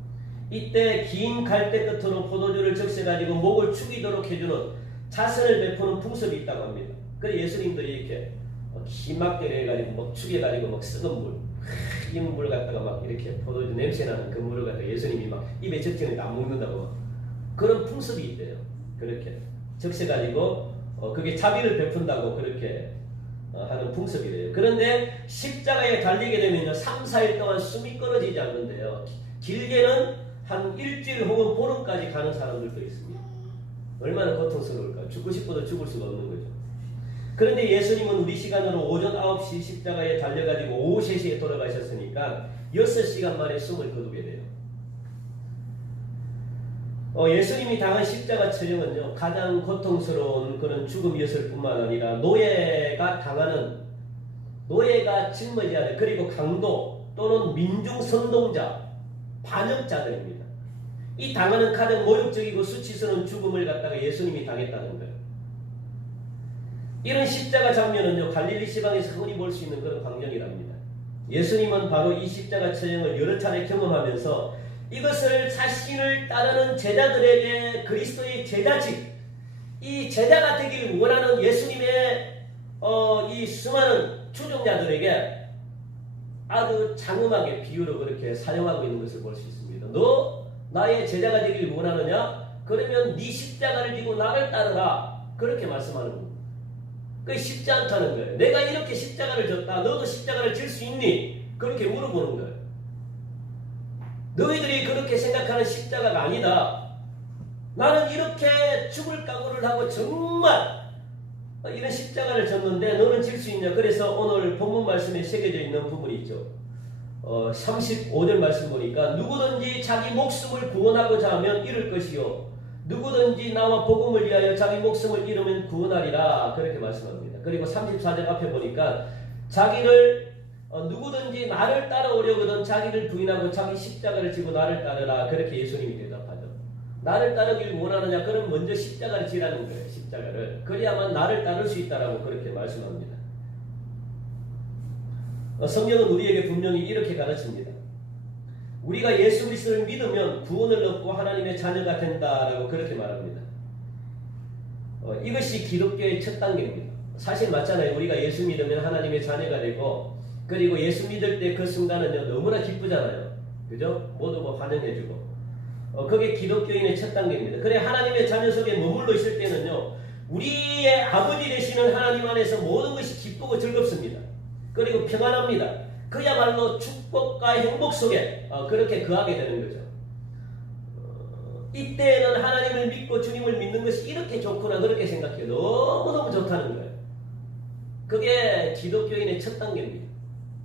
이때 긴 갈대 끝으로 포도주를 적셔 가지고 목을 축이도록 해주는 자선을 베푸는 풍습이 있다고 합니다. 그래서 예수님도 이렇게 기막대를 해가지고 막 축여가지고 막 썩은 물, 이 물 갖다가 막 이렇게 포도주 냄새 나는 그 물을 갖다가 예수님이 막 입에 적시니까 안 먹는다고 막 그런 풍습이 있대요. 그렇게 적셔가지고 그게 자비를 베푼다고 그렇게 하는 풍습이래요. 그런데 십자가에 달리게 되면요, 3, 4일 동안 숨이 끊어지지 않는데요. 길게는 한 일주일 혹은 보름까지 가는 사람들도 있습니다. 얼마나 고통스러울까. 죽고 싶어도 죽을 수가 없는 거죠. 그런데 예수님은 우리 시간으로 오전 9시 십자가에 달려가지고 오후 3시에 돌아가셨으니까 6시간 만에 숨을 거두게 돼요. 예수님이 당한 십자가 처형은요, 가장 고통스러운 그런 죽음이었을 뿐만 아니라 노예가 짊어져야 그리고 강도 또는 민중 선동자, 반역자들입니다. 이 당하는 가장 모욕적이고 수치스러운 죽음을 갖다가 예수님이 당했다는 거예요. 이런 십자가 장면은요, 갈릴리 시방에서 흔히 볼 수 있는 그런 광경이랍니다. 예수님은 바로 이 십자가 처형을 여러 차례 경험하면서 이것을 자신을 따르는 제자들에게 그리스도의 제자직, 이 제자가 되길 원하는 예수님의 이 수많은 추종자들에게 아주 장엄하게 비유로 그렇게 사용하고 있는 것을 볼 수 있습니다. 너 나의 제자가 되길 원하느냐? 그러면 네 십자가를 지고 나를 따르라. 그렇게 말씀하는 겁니다. 그게 쉽지 않다는 거예요. 내가 이렇게 십자가를 졌다. 너도 십자가를 질 수 있니? 그렇게 물어보는 거예요. 너희들이 그렇게 생각하는 십자가가 아니다. 나는 이렇게 죽을 각오를 하고 정말 이런 십자가를 졌는데 너는 질 수 있냐? 그래서 오늘 본문 말씀에 새겨져 있는 부분이 있죠. 35절 말씀 보니까 누구든지 자기 목숨을 구원하고자 하면 잃을 것이요 누구든지 나와 복음을 위하여 자기 목숨을 잃으면 구원하리라. 그렇게 말씀합니다. 그리고 34절 앞에 보니까 자기를 누구든지 나를 따라오려거든 자기를 부인하고 자기 십자가를 지고 나를 따르라. 그렇게 예수님이 대답하죠. 나를 따르길 원하느냐? 그럼 먼저 십자가를 지라는 거예요. 십자가를. 그래야만 나를 따를 수 있다라고 그렇게 말씀합니다. 성경은 우리에게 분명히 이렇게 가르칩니다. 우리가 예수 그리스도를 믿으면 구원을 얻고 하나님의 자녀가 된다라고 그렇게 말합니다. 이것이 기독교의 첫 단계입니다. 사실 맞잖아요. 우리가 예수 믿으면 하나님의 자녀가 되고 그리고 예수 믿을 때 그 순간은 너무나 기쁘잖아요. 그죠? 모두 환영해주고. 그게 기독교인의 첫 단계입니다. 그래 하나님의 자녀 속에 머물러 있을 때는요, 우리의 아버지 되시는 하나님 안에서 모든 것이 기쁘고 즐겁습니다. 그리고 평안합니다. 그야말로 축복과 행복 속에 그렇게 거하게 되는 거죠. 이때에는 하나님을 믿고 주님을 믿는 것이 이렇게 좋구나 그렇게 생각해요. 너무너무 좋다는 거예요. 그게 기독교인의 첫 단계입니다.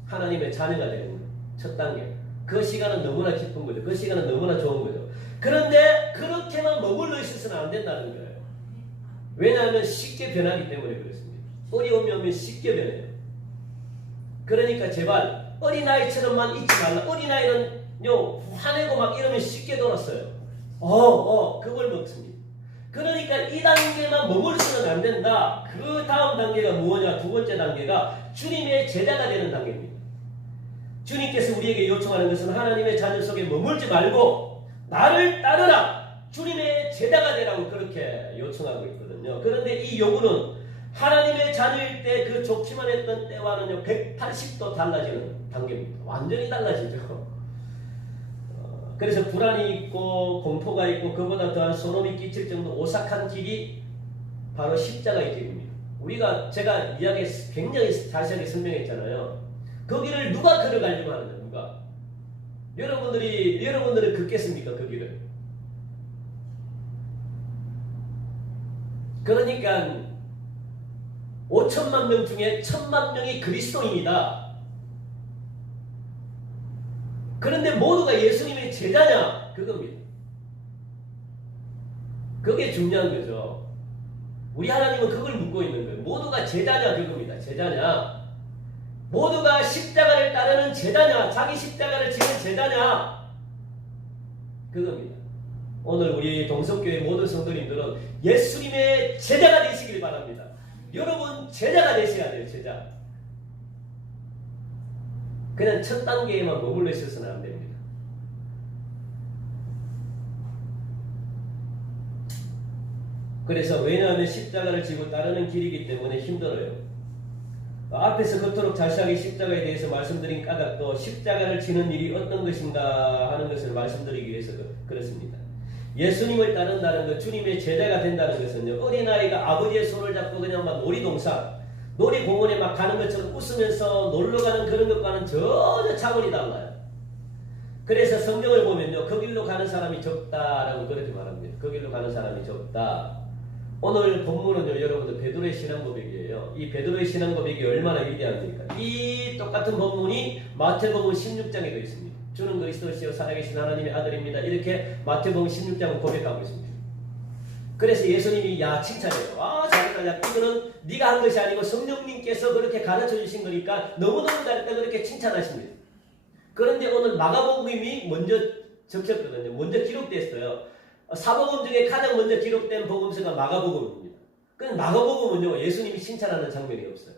하나님의 자녀가 되는 첫 단계. 그 시간은 너무나 기쁜 거죠. 그 시간은 너무나 좋은 거죠. 그런데 그렇게만 머물러 있어서는 안 된다는 거예요. 왜냐하면 쉽게 변하기 때문에 그렇습니다. 어려움이 오면 쉽게 변해요. 그러니까 제발 어린아이처럼만 있지 말라. 어린아이는요 화내고 막 이러면 쉽게 돌았어요. 그걸 먹습니다. 그러니까 이 단계만 머물러서는 안 된다. 그 다음 단계가 무엇냐? 두 번째 단계가 주님의 제자가 되는 단계입니다. 주님께서 우리에게 요청하는 것은 하나님의 자녀 속에 머물지 말고 나를 따르라. 주님의 제자가 되라고 그렇게 요청하고 있거든요. 그런데 이 요구는 하나님의 자녀일 때 그 좋기만 했던 때와는요 180도 달라지는 단계입니다. 완전히 달라지죠. 그래서 불안이 있고 공포가 있고 그보다 더한 소름이 끼칠 정도 오싹한 길이 바로 십자가의 길입니다. 제가 이야기 굉장히 자세하게 설명했잖아요. 그 길을 누가 걸어가려고 하느냐, 누가? 여러분들은 걷겠습니까, 그 길을? 그러니까 5천만 명 중에 1,000만 명이 그리스도인이다. 그런데 모두가 예수님의 제자냐? 그겁니다. 그게 중요한 거죠. 우리 하나님은 그걸 묻고 있는 거예요. 모두가 제자냐? 그겁니다. 제자냐? 모두가 십자가를 따르는 제자냐? 자기 십자가를 지는 제자냐? 그겁니다. 오늘 우리 동석교회 모든 성도님들은 예수님의 제자가 되시길 바랍니다. 여러분 제자가 되셔야 돼요. 제자. 그냥 첫 단계에만 머물러 있어서는 안 됩니다. 그래서 왜냐하면 십자가를 지고 따르는 길이기 때문에 힘들어요. 앞에서 그토록 자세하게 십자가에 대해서 말씀드린 까닭도 십자가를 지는 일이 어떤 것인가 하는 것을 말씀드리기 위해서 그렇습니다. 예수님을 따른다는 것, 주님의 제자가 된다는 것은요, 어린아이가 아버지의 손을 잡고 그냥 막 놀이공원에 막 가는 것처럼 웃으면서 놀러가는 그런 것과는 전혀 차원이 달라요. 그래서 성경을 보면요, 그 길로 가는 사람이 적다라고 그렇게 말합니다. 그 길로 가는 사람이 적다. 오늘 본문은요, 여러분들 베드로의 신앙 고백이에요. 이 베드로의 신앙 고백이 얼마나 위대합니까? 이 똑같은 본문이 마태복음 16장에도 있습니다. 주는 그리스도시요 살아계신 하나님의 아들입니다. 이렇게 마태복음 16장을 고백하고 있습니다. 그래서 예수님이 칭찬해요. 자기가 이거는 네가 한 것이 아니고 성령님께서 그렇게 가르쳐 주신 거니까 너무너무 잘했다 그렇게 칭찬하십니다. 그런데 오늘 마가복음이 먼저 적혔거든요. 먼저 기록됐어요. 사복음 중에 가장 먼저 기록된 복음서가 마가복음입니다. 그런데 마가복음은요 예수님이 칭찬하는 장면이 없어요.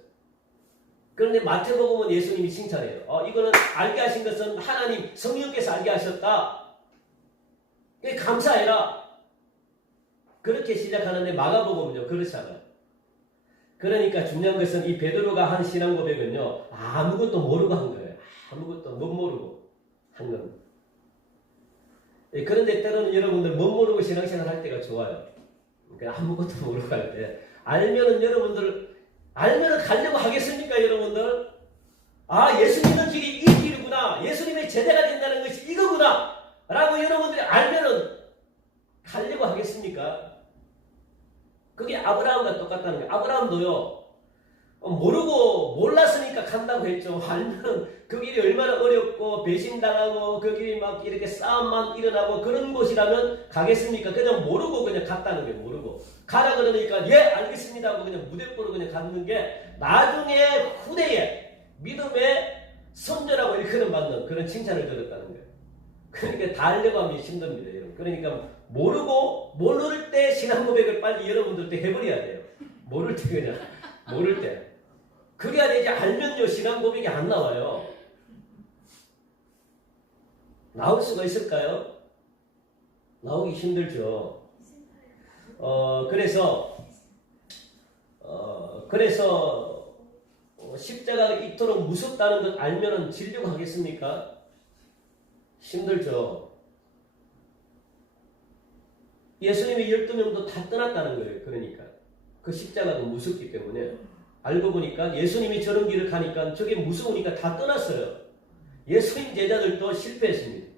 그런데 마태복음은 예수님이 칭찬해요. 이거는 알게 하신 것은 하나님 성령께서 알게 하셨다. 감사해라. 그렇게 시작하는데 마가복음은요 그렇지 않아요. 그러니까 중요한 것은 이 베드로가 한 신앙 고백은요 아무것도 모르고 한 거예요. 아무것도 못 모르고 한 겁니다. 그런데 때로는 여러분들 못 모르고 신앙생활 할 때가 좋아요. 그러니까 아무것도 모르고 할 때 알면은 가려고 하겠습니까, 여러분들? 예수 믿는 길이 이 길이구나. 예수님의 제자가 된다는 것이 이거구나. 라고 여러분들이 알면은 가려고 하겠습니까? 그게 아브라함과 똑같다는 거예요. 아브라함도요, 몰랐으니까 간다고 했죠. 알면 그 길이 얼마나 어렵고 배신당하고 그 길이 막 이렇게 싸움만 일어나고 그런 곳이라면 가겠습니까? 그냥 모르고 그냥 갔다는 거예요. 모르고. 가라 그러니까 예 알겠습니다 하고 그냥 무대뽀로 그냥 갔는 게 나중에 후대에 믿음의 선조라고 일컬음 받는 그런 칭찬을 들었다는 거예요. 그러니까 다 하려고 하면 힘듭니다. 여러분. 그러니까 모를 때 신앙 고백을 빨리 여러분들도 해버려야 돼요. 모를 때. 그래야 되지. 알면요 신앙 고백이 안 나와요. 나올 수가 있을까요? 나오기 힘들죠. 그래서 십자가가 이토록 무섭다는 걸 알면은 지려고 하겠습니까? 힘들죠. 예수님이 12명도 다 떠났다는 거예요. 그러니까 그 십자가가 무섭기 때문에 알고 보니까 예수님이 저런 길을 가니까 저게 무서우니까 다 떠났어요. 예수님 제자들도 실패했습니다.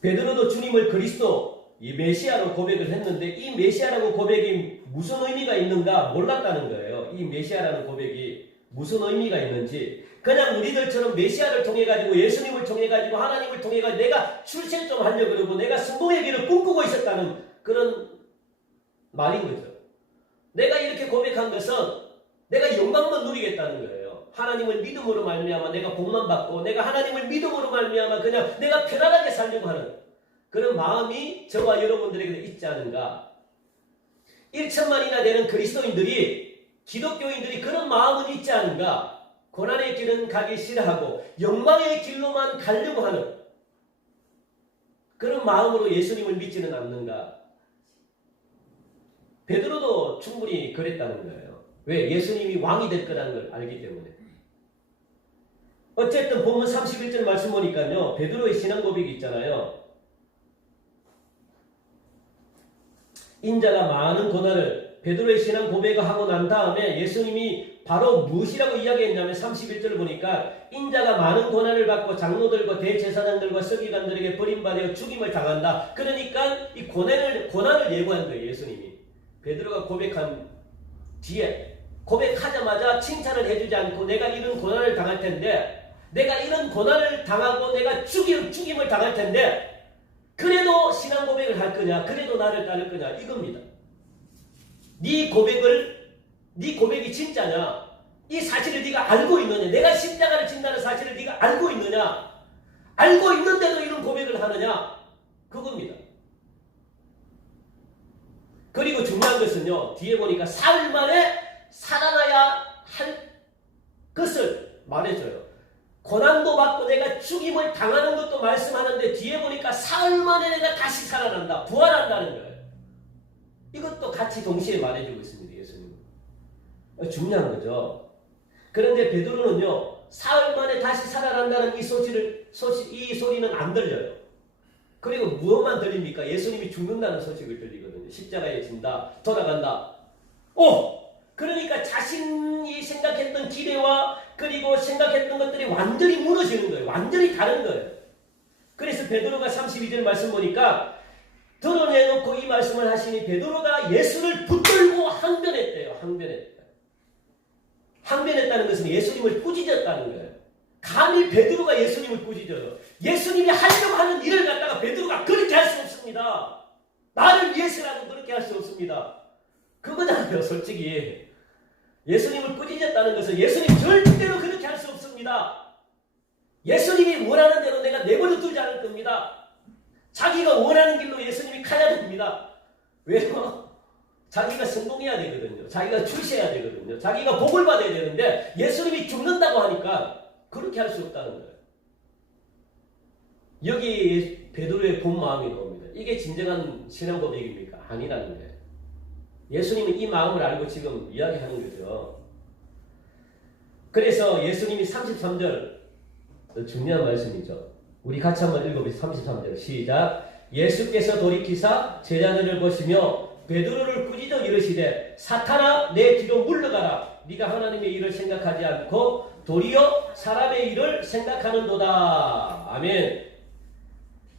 베드로도 주님을 그리스도, 이 메시아로 고백을 했는데 이 메시아라고 고백이 무슨 의미가 있는가 몰랐다는 거예요. 이 메시아라는 고백이 무슨 의미가 있는지, 그냥 우리들처럼 메시아를 통해 가지고 예수님을 통해 가지고 하나님을 통해 가지고 내가 출세 좀 하려고 그러고 내가 성공의 길을 꿈꾸고 있었다는 그런 말인 거죠. 내가 이렇게 고백한 것은 내가 영광만 누리겠다는 거예요. 하나님을 믿음으로 말미암아 내가 복만 받고 내가 하나님을 믿음으로 말미암아 그냥 내가 편안하게 살려고 하는 그런 마음이 저와 여러분들에게 있지 않은가. 1천만이나 되는 그리스도인들이 기독교인들이 그런 마음은 있지 않은가. 고난의 길은 가기 싫어하고 영광의 길로만 가려고 하는 그런 마음으로 예수님을 믿지는 않는가. 베드로도 충분히 그랬다는 거예요. 왜? 예수님이 왕이 될 거라는 걸 알기 때문에. 어쨌든 본문 31절 말씀 보니까요. 베드로의 신앙 고백이 있잖아요. 인자가 많은 고난을 베드로의 신앙 고백을 하고 난 다음에 예수님이 바로 무엇이라고 이야기했냐면 31절 보니까 인자가 많은 고난을 받고 장로들과 대제사장들과 서기관들에게 버림받아 죽임을 당한다. 그러니까 이 고난을 예고한 거예요. 예수님이. 베드로가 고백한 뒤에 고백하자마자 칭찬을 해주지 않고 내가 이런 고난을 당할 텐데 내가 이런 고난을 당하고 내가 죽임을 당할 텐데 그래도 신앙 고백을 할 거냐? 그래도 나를 따를 거냐? 이겁니다. 네 고백이 진짜냐? 이 사실을 네가 알고 있느냐? 내가 십자가를 진다는 사실을 네가 알고 있느냐? 알고 있는데도 이런 고백을 하느냐? 그겁니다. 그리고 중요한 것은요. 뒤에 보니까 사흘 만에 살아나야 할 것을 말해줘요. 고난도 받고 내가 죽임을 당하는 것도 말씀하는데 뒤에 보니까 사흘 만에 내가 다시 살아난다. 부활한다는 거예요. 이것도 같이 동시에 말해주고 있습니다. 예수님은. 중요한 거죠. 그런데 베드로는요. 사흘 만에 다시 살아난다는 이 소리는 안 들려요. 그리고 무엇만 들립니까? 예수님이 죽는다는 소식을 들리거든요. 십자가에 진다. 돌아간다. 그러니까 자신이 생각했던 기대와 그리고 생각했던 것들이 완전히 무너지는 거예요. 완전히 다른 거예요. 그래서 베드로가 32절 말씀 보니까 드러내놓고 이 말씀을 하시니 베드로가 예수를 붙들고 항변했대요. 항변했다는 것은 예수님을 꾸짖었다는 거예요. 감히 베드로가 예수님을 꾸짖어요. 예수님이 하려고 하는 일을 갖다가 베드로가 그렇게 할 수 없습니다. 나를 위해서라도 그렇게 할 수 없습니다. 그거잖아요. 솔직히. 예수님을 꾸짖었다는 것은 예수님 절대로 그렇게 할 수 없습니다. 예수님이 원하는 대로 내가 내버려 두지 않을 겁니다. 자기가 원하는 길로 예수님이 가야 됩니다. 왜요? 자기가 성공해야 되거든요. 자기가 출세해야 되거든요. 자기가 복을 받아야 되는데 예수님이 죽는다고 하니까 그렇게 할 수 없다는 거예요. 여기 베드로의 본 마음이 나옵니다. 이게 진정한 신앙 고백입니까? 아니라는 거예요. 예수님은 이 마음을 알고 지금 이야기하는 거죠. 그래서 예수님이 33절 중요한 말씀이죠. 우리 같이 한번 읽어보세요. 33절 시작. 예수께서 돌이키사 제자들을 보시며 베드로를 꾸짖어 이르시되 사탄아 내 뒤로 물러가라. 네가 하나님의 일을 생각하지 않고 도리어 사람의 일을 생각하는도다. 아멘.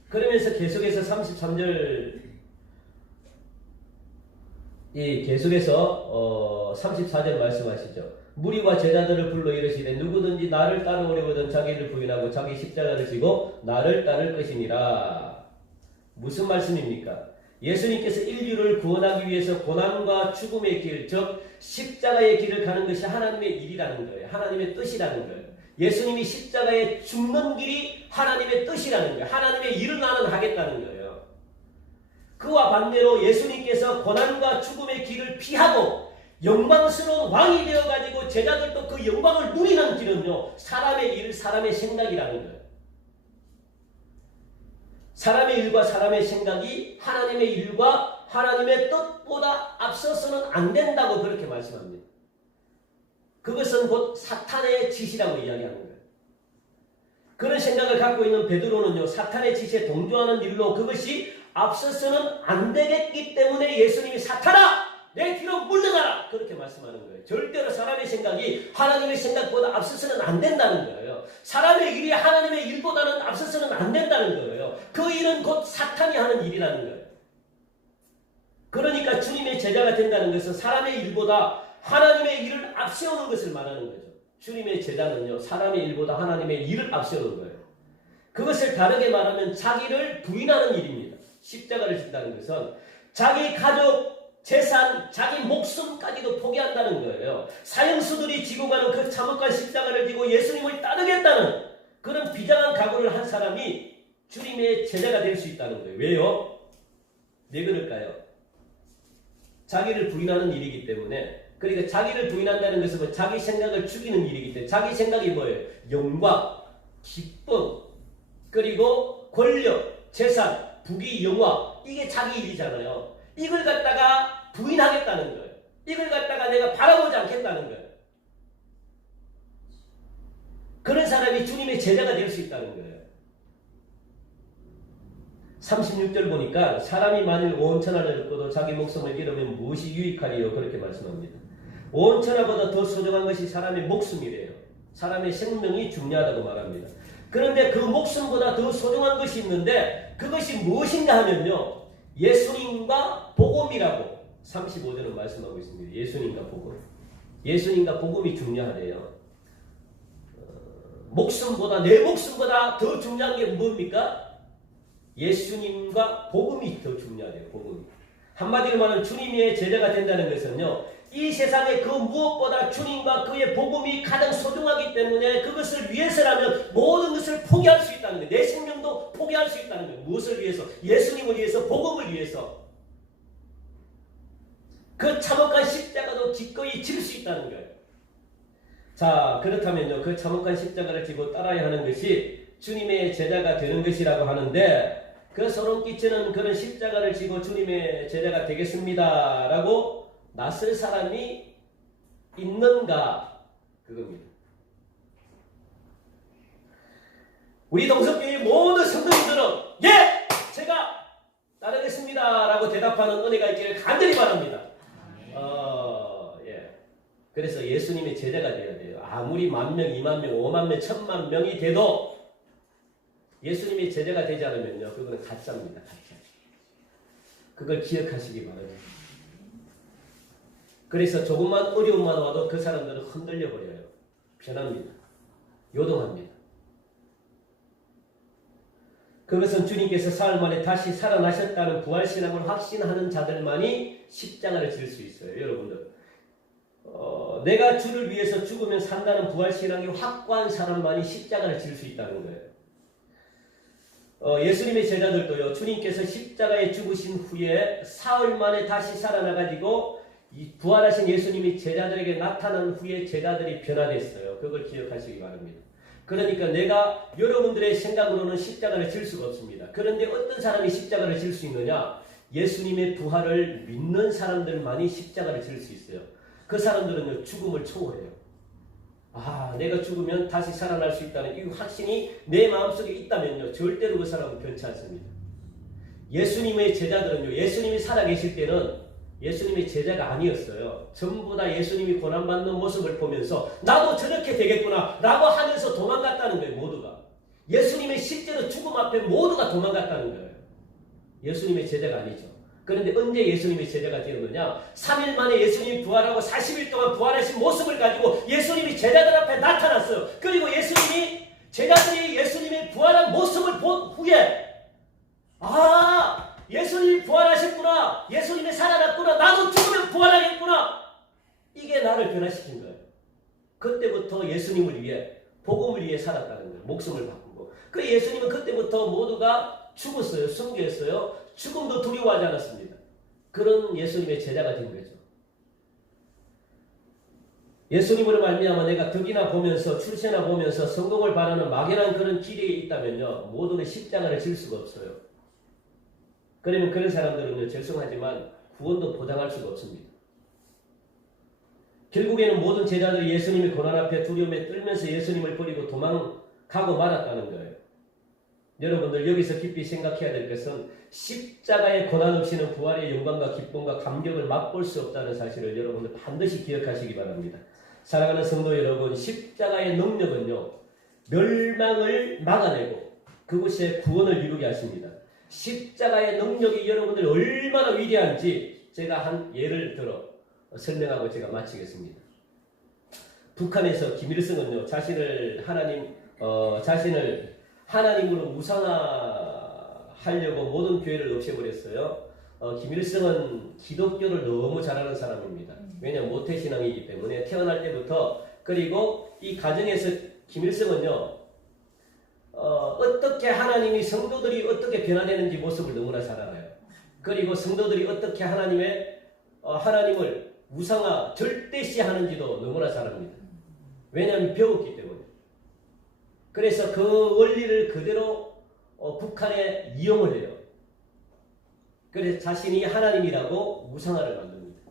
그러면서 계속해서 33절 계속해서 34절 말씀하시죠. 무리와 제자들을 불러 이르시되 누구든지 나를 따르려거든 자기를 부인하고 자기 십자가를 지고 나를 따를 것이니라. 무슨 말씀입니까? 예수님께서 인류를 구원하기 위해서 고난과 죽음의 길, 즉 십자가의 길을 가는 것이 하나님의 일이라는 거예요. 하나님의 뜻이라는 거예요. 예수님이 십자가에 죽는 길이 하나님의 뜻이라는 거예요. 하나님의 일을 나는 하겠다는 거예요. 그와 반대로 예수님께서 고난과 죽음의 길을 피하고 영광스러운 왕이 되어가지고 제자들도 그 영광을 누리는 길은요. 사람의 일, 사람의 생각이라는 거예요. 사람의 일과 사람의 생각이 하나님의 일과 하나님의 뜻보다 앞서서는 안 된다고 그렇게 말씀합니다. 그것은 곧 사탄의 짓이라고 이야기하는 거예요. 그런 생각을 갖고 있는 베드로는요. 사탄의 짓에 동조하는 일로 그것이 앞서서는 안 되겠기 때문에 예수님이 사탄아! 내 뒤로 물러가라! 그렇게 말씀하는 거예요. 절대로 사람의 생각이 하나님의 생각보다 앞서서는 안 된다는 거예요. 사람의 일이 하나님의 일보다는 앞서서는 안 된다는 거예요. 그 일은 곧 사탄이 하는 일이라는 거예요. 그러니까 주님의 제자가 된다는 것은 사람의 일보다 하나님의 일을 앞세우는 것을 말하는 거죠. 주님의 제자는요, 사람의 일보다 하나님의 일을 앞세우는 거예요. 그것을 다르게 말하면 자기를 부인하는 일입니다. 십자가를 진다는 것은 자기 가족, 재산, 자기 목숨까지도 포기한다는 거예요. 사형수들이 지고 가는 그 참혹한 십자가를 지고 예수님을 따르겠다는 그런 비장한 각오를 한 사람이 주님의 제자가 될 수 있다는 거예요. 왜요? 왜 그럴까요? 자기를 부인하는 일이기 때문에. 그러니까 자기를 부인한다는 것은 자기 생각을 죽이는 일이기 때문에 자기 생각이 뭐예요? 영광, 기쁨, 그리고 권력, 재산, 부귀, 영화 이게 자기 일이잖아요. 이걸 갖다가 부인하겠다는 거예요. 이걸 갖다가 내가 바라보지 않겠다는 거예요. 그런 사람이 주님의 제자가 될 수 있다는 거예요. 36절 보니까 사람이 만일 온 천하를 얻고도 자기 목숨을 잃으면 무엇이 유익하리요? 그렇게 말씀합니다. 온 천하보다 더 소중한 것이 사람의 목숨이래요. 사람의 생명이 중요하다고 말합니다. 그런데 그 목숨보다 더 소중한 것이 있는데 그것이 무엇인가 하면요. 예수님과 복음이라고 35절은 말씀하고 있습니다. 예수님과 복음. 예수님과 복음이 중요하대요. 목숨보다 내 목숨보다 더 중요한 게 뭡니까? 예수님과 복음이 더 중요하대요. 복음이. 한마디로 말하면 주님의 제자가 된다는 것은요. 이 세상에 그 무엇보다 주님과 그의 복음이 가장 소중하기 때문에 그것을 위해서라면 모든 것을 포기할 수 있다는 거예요. 내 생명도 포기할 수 있다는 거예요. 무엇을 위해서? 예수님을 위해서, 복음을 위해서. 그 참혹한 십자가도 기꺼이 질 수 있다는 거예요. 자, 그렇다면요. 그 참혹한 십자가를 지고 따라야 하는 것이 주님의 제자가 되는 것이라고 하는데 그 소름 끼치는 그런 십자가를 지고 주님의 제자가 되겠습니다. 라고 낯설 사람이 있는가? 그겁니다. 우리 동석교회 모든 성도님들은 예! 제가 따르겠습니다. 라고 대답하는 은혜가 있기를 간절히 바랍니다. 예. 그래서 예수님의 제자가 되어야 돼요. 아무리 10,000명, 20,000명, 50,000명, 10,000,000명이 돼도 예수님의 제자가 되지 않으면요. 그거는 가짜입니다. 가짜. 그걸 기억하시기 바랍니다. 그래서 조금만 어려움만 와도 그 사람들은 흔들려 버려요. 변합니다. 요동합니다. 그것은 주님께서 사흘 만에 다시 살아나셨다는 부활신앙을 확신하는 자들만이 십자가를 질 수 있어요. 여러분들. 내가 주를 위해서 죽으면 산다는 부활신앙이 확고한 사람만이 십자가를 질 수 있다는 거예요. 예수님의 제자들도요. 주님께서 십자가에 죽으신 후에 사흘 만에 다시 살아나가지고 이 부활하신 예수님이 제자들에게 나타난 후에 제자들이 변화됐어요. 그걸 기억하시기 바랍니다. 그러니까 내가 여러분들의 생각으로는 십자가를 질 수가 없습니다. 그런데 어떤 사람이 십자가를 질 수 있느냐? 예수님의 부활을 믿는 사람들만이 십자가를 질 수 있어요. 그 사람들은요, 죽음을 초월해요. 아, 내가 죽으면 다시 살아날 수 있다는 이 확신이 내 마음속에 있다면요, 절대로 그 사람은 변치 않습니다. 예수님의 제자들은요, 예수님이 살아계실 때는 예수님의 제자가 아니었어요. 전부 다 예수님이 고난받는 모습을 보면서 나도 저렇게 되겠구나 라고 하면서 도망갔다는 거예요. 모두가. 예수님의 실제로 죽음 앞에 모두가 도망갔다는 거예요. 예수님의 제자가 아니죠. 그런데 언제 예수님의 제자가 되었느냐? 3일 만에 예수님이 부활하고 40일 동안 부활하신 모습을 가지고 예수님이 제자들 앞에 나타났어요. 그리고 예수님이 제자들이 예수님의 부활한 모습을 본 후에 예수님이 부활하셨구나. 예수님이 살아났구나. 나도 죽으면 부활하겠구나. 이게 나를 변화시킨 거예요. 그때부터 예수님을 위해, 복음을 위해 살았다는 거예요. 목숨을 바꾸고. 그 예수님은 그때부터 모두가 죽었어요. 숨겼어요. 죽음도 두려워하지 않았습니다. 그런 예수님의 제자가 된 거죠. 예수님으로 말미암아 내가 덕이나 보면서 출세나 보면서 성공을 바라는 막연한 그런 기대에 있다면요. 모두는 십자가를 질 수가 없어요. 그러면 그런 사람들은요, 죄송하지만 구원도 보장할 수가 없습니다. 결국에는 모든 제자들이 예수님의 고난 앞에 두려움에 떨면서 예수님을 버리고 도망가고 말았다는 거예요. 여러분들 여기서 깊이 생각해야 될 것은 십자가의 고난 없이는 부활의 영광과 기쁨과 감격을 맛볼 수 없다는 사실을 여러분들 반드시 기억하시기 바랍니다. 사랑하는 성도 여러분, 십자가의 능력은요, 멸망을 막아내고 그곳에 구원을 이루게 하십니다. 십자가의 능력이 여러분들 얼마나 위대한지 제가 한 예를 들어 설명하고 제가 마치겠습니다. 북한에서 김일성은요 자신을 하나님으로 우상화하려고 모든 교회를 없애버렸어요. 김일성은 기독교를 너무 잘하는 사람입니다. 왜냐하면 모태신앙이기 때문에 태어날 때부터. 그리고 이 가정에서 김일성은요 어떻게 하나님이 성도들이 어떻게 변화되는지 모습을 너무나 잘 알아요. 그리고 성도들이 어떻게 하나님을 우상화 절대시하는지도 너무나 잘 압니다. 왜냐하면 배웠기 때문에. 그래서 그 원리를 그대로 북한에 이용을 해요. 그래서 자신이 하나님이라고 우상화를 만듭니다.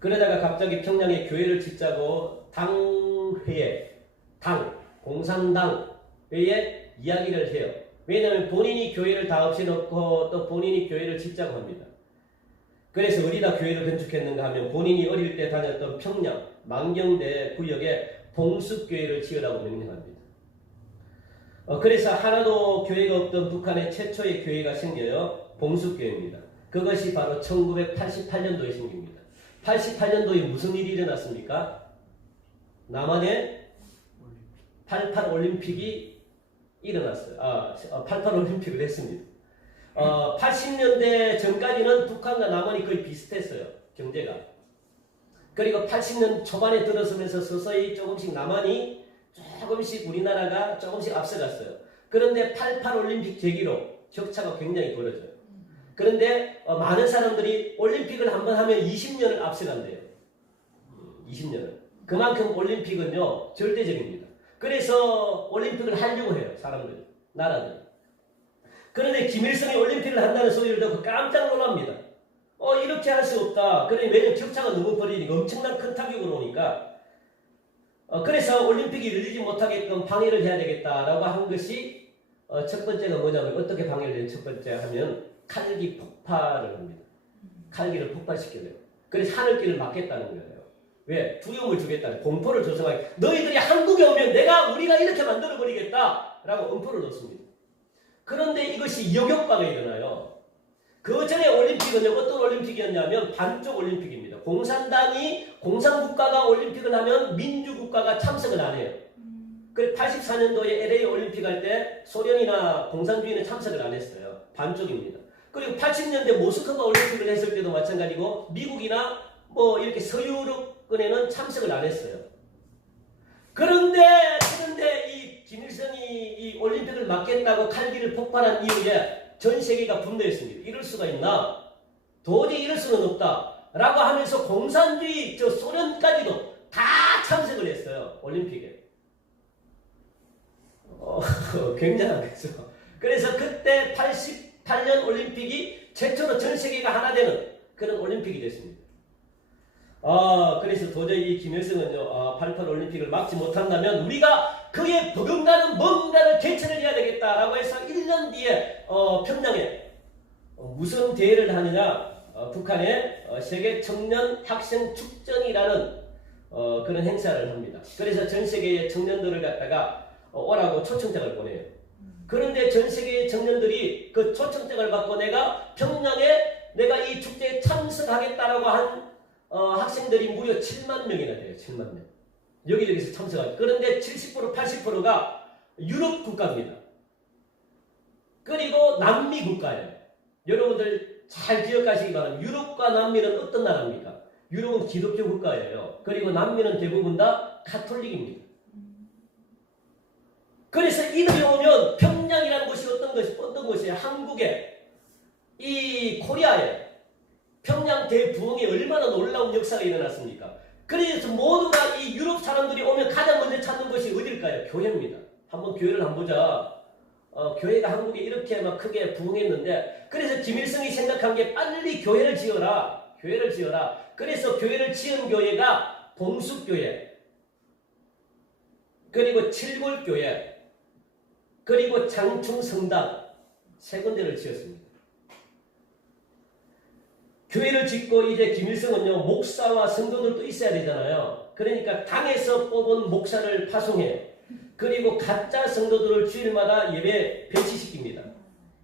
그러다가 갑자기 평양에 교회를 짓자고 공산당회에 이야기를 해요. 왜냐하면 본인이 교회를 다 없애놓고 또 본인이 교회를 짓자고 합니다. 그래서 어디다 교회를 건축했는가 하면 본인이 어릴 때 다녔던 평양 만경대 구역에 봉숙교회를 지으라고 명령합니다. 그래서 하나도 교회가 없던 북한의 최초의 교회가 생겨요. 봉숙교회입니다. 그것이 바로 1988년도에 생깁니다. 88년도에 무슨 일이 일어났습니까? 남한에 88 올림픽이 일어났어요. 88 올림픽을 했습니다. 80년대 전까지는 북한과 남한이 거의 비슷했어요. 경제가. 그리고 80년 초반에 들어서면서 서서히 조금씩 남한이 조금씩 우리나라가 조금씩 앞서갔어요. 그런데 88 올림픽 계기로 격차가 굉장히 벌어져요. 그런데 많은 사람들이 올림픽을 한번 하면 20년을 앞서간대요. 20년을. 그만큼 올림픽은요 절대적입니다. 그래서 올림픽을 하려고 해요. 사람들이, 나라들이. 그런데 김일성이 올림픽을 한다는 소리를 듣고 깜짝 놀랍니다. 이렇게 할 수 없다. 왜냐면 격차가 너무 벌어지니까 엄청난 큰 타격으로 오니까. 그래서 올림픽이 열리지 못하게끔 방해를 해야 되겠다라고 한 것이 첫 번째가 뭐냐면 어떻게 방해를 해요? 첫 번째 하면 칼기 폭발을 합니다. 칼기를 폭발시켜야 돼요. 그래서 하늘길을 막겠다는 거예요. 왜? 두려움을 주겠다는, 공포를 조성하게. 너희들이 한국에 오면 우리가 이렇게 만들어버리겠다 라고 엄포를 놓습니다. 그런데 이것이 역효과가 일어나요. 그 전에 올림픽은 어떤 올림픽이었냐면 반쪽 올림픽입니다. 공산국가가 올림픽을 하면 민주국가가 참석을 안 해요. 그래서 84년도에 LA 올림픽 할 때 소련이나 공산주의는 참석을 안 했어요. 반쪽입니다. 그리고 80년대 모스크바 올림픽을 했을 때도 마찬가지고 미국이나 이렇게 서유럽권에는 참석을 안 했어요. 그런데 이 김일성이 이 올림픽을 막겠다고 칼기를 폭발한 이후에 전 세계가 분노했습니다. 이럴 수가 있나? 도저히 이럴 수는 없다. 라고 하면서 공산주의 소련까지도 다 참석을 했어요. 올림픽에. 굉장한 거죠. 그래서 그때 88년 올림픽이 최초로 전 세계가 하나 되는 그런 올림픽이 됐습니다. 그래서 도저히 이 김일성은요, 88 올림픽을 막지 못한다면 우리가 그에 버금가는 뭔가를 개최를 해야 되겠다라고 해서 1년 뒤에 평양에 무슨 대회를 하느냐, 북한의 세계 청년 학생 축전이라는 그런 행사를 합니다. 그래서 전 세계의 청년들을 갖다가 오라고 초청장을 보내요. 그런데 전 세계의 청년들이 그 초청장을 받고 내가 평양에 내가 이 축제에 참석하겠다라고 한 학생들이 무려 7만 명이나 돼요. 7만 명. 여기저기서 참석하죠. 그런데 70% 80%가 유럽 국가입니다. 그리고 남미 국가예요. 여러분들 잘 기억하시기 바랍니다. 유럽과 남미는 어떤 나라입니까? 유럽은 기독교 국가예요. 그리고 남미는 대부분 다 가톨릭입니다. 그래서 이들이 오면 평양이라는 곳이 어떤 곳이에요? 한국에, 이 코리아에 평양 대부흥이 얼마나 놀라운 역사가 일어났습니까? 그래서 모두가 이 유럽 사람들이 오면 가장 먼저 찾는 것이 어딜까요? 교회입니다. 한번 교회를 한번 보자. 교회가 한국에 이렇게 막 크게 부흥했는데, 그래서 김일성이 생각한 게 빨리 교회를 지어라. 교회를 지어라. 그래서 교회를 지은 교회가 봉숙교회, 그리고 칠골교회, 그리고 장충성당 세 군데를 지었습니다. 교회를 짓고 이제 김일성은요, 목사와 성도들도 있어야 되잖아요. 그러니까 당에서 뽑은 목사를 파송해요. 그리고 가짜 성도들을 주일마다 예배 배치시킵니다.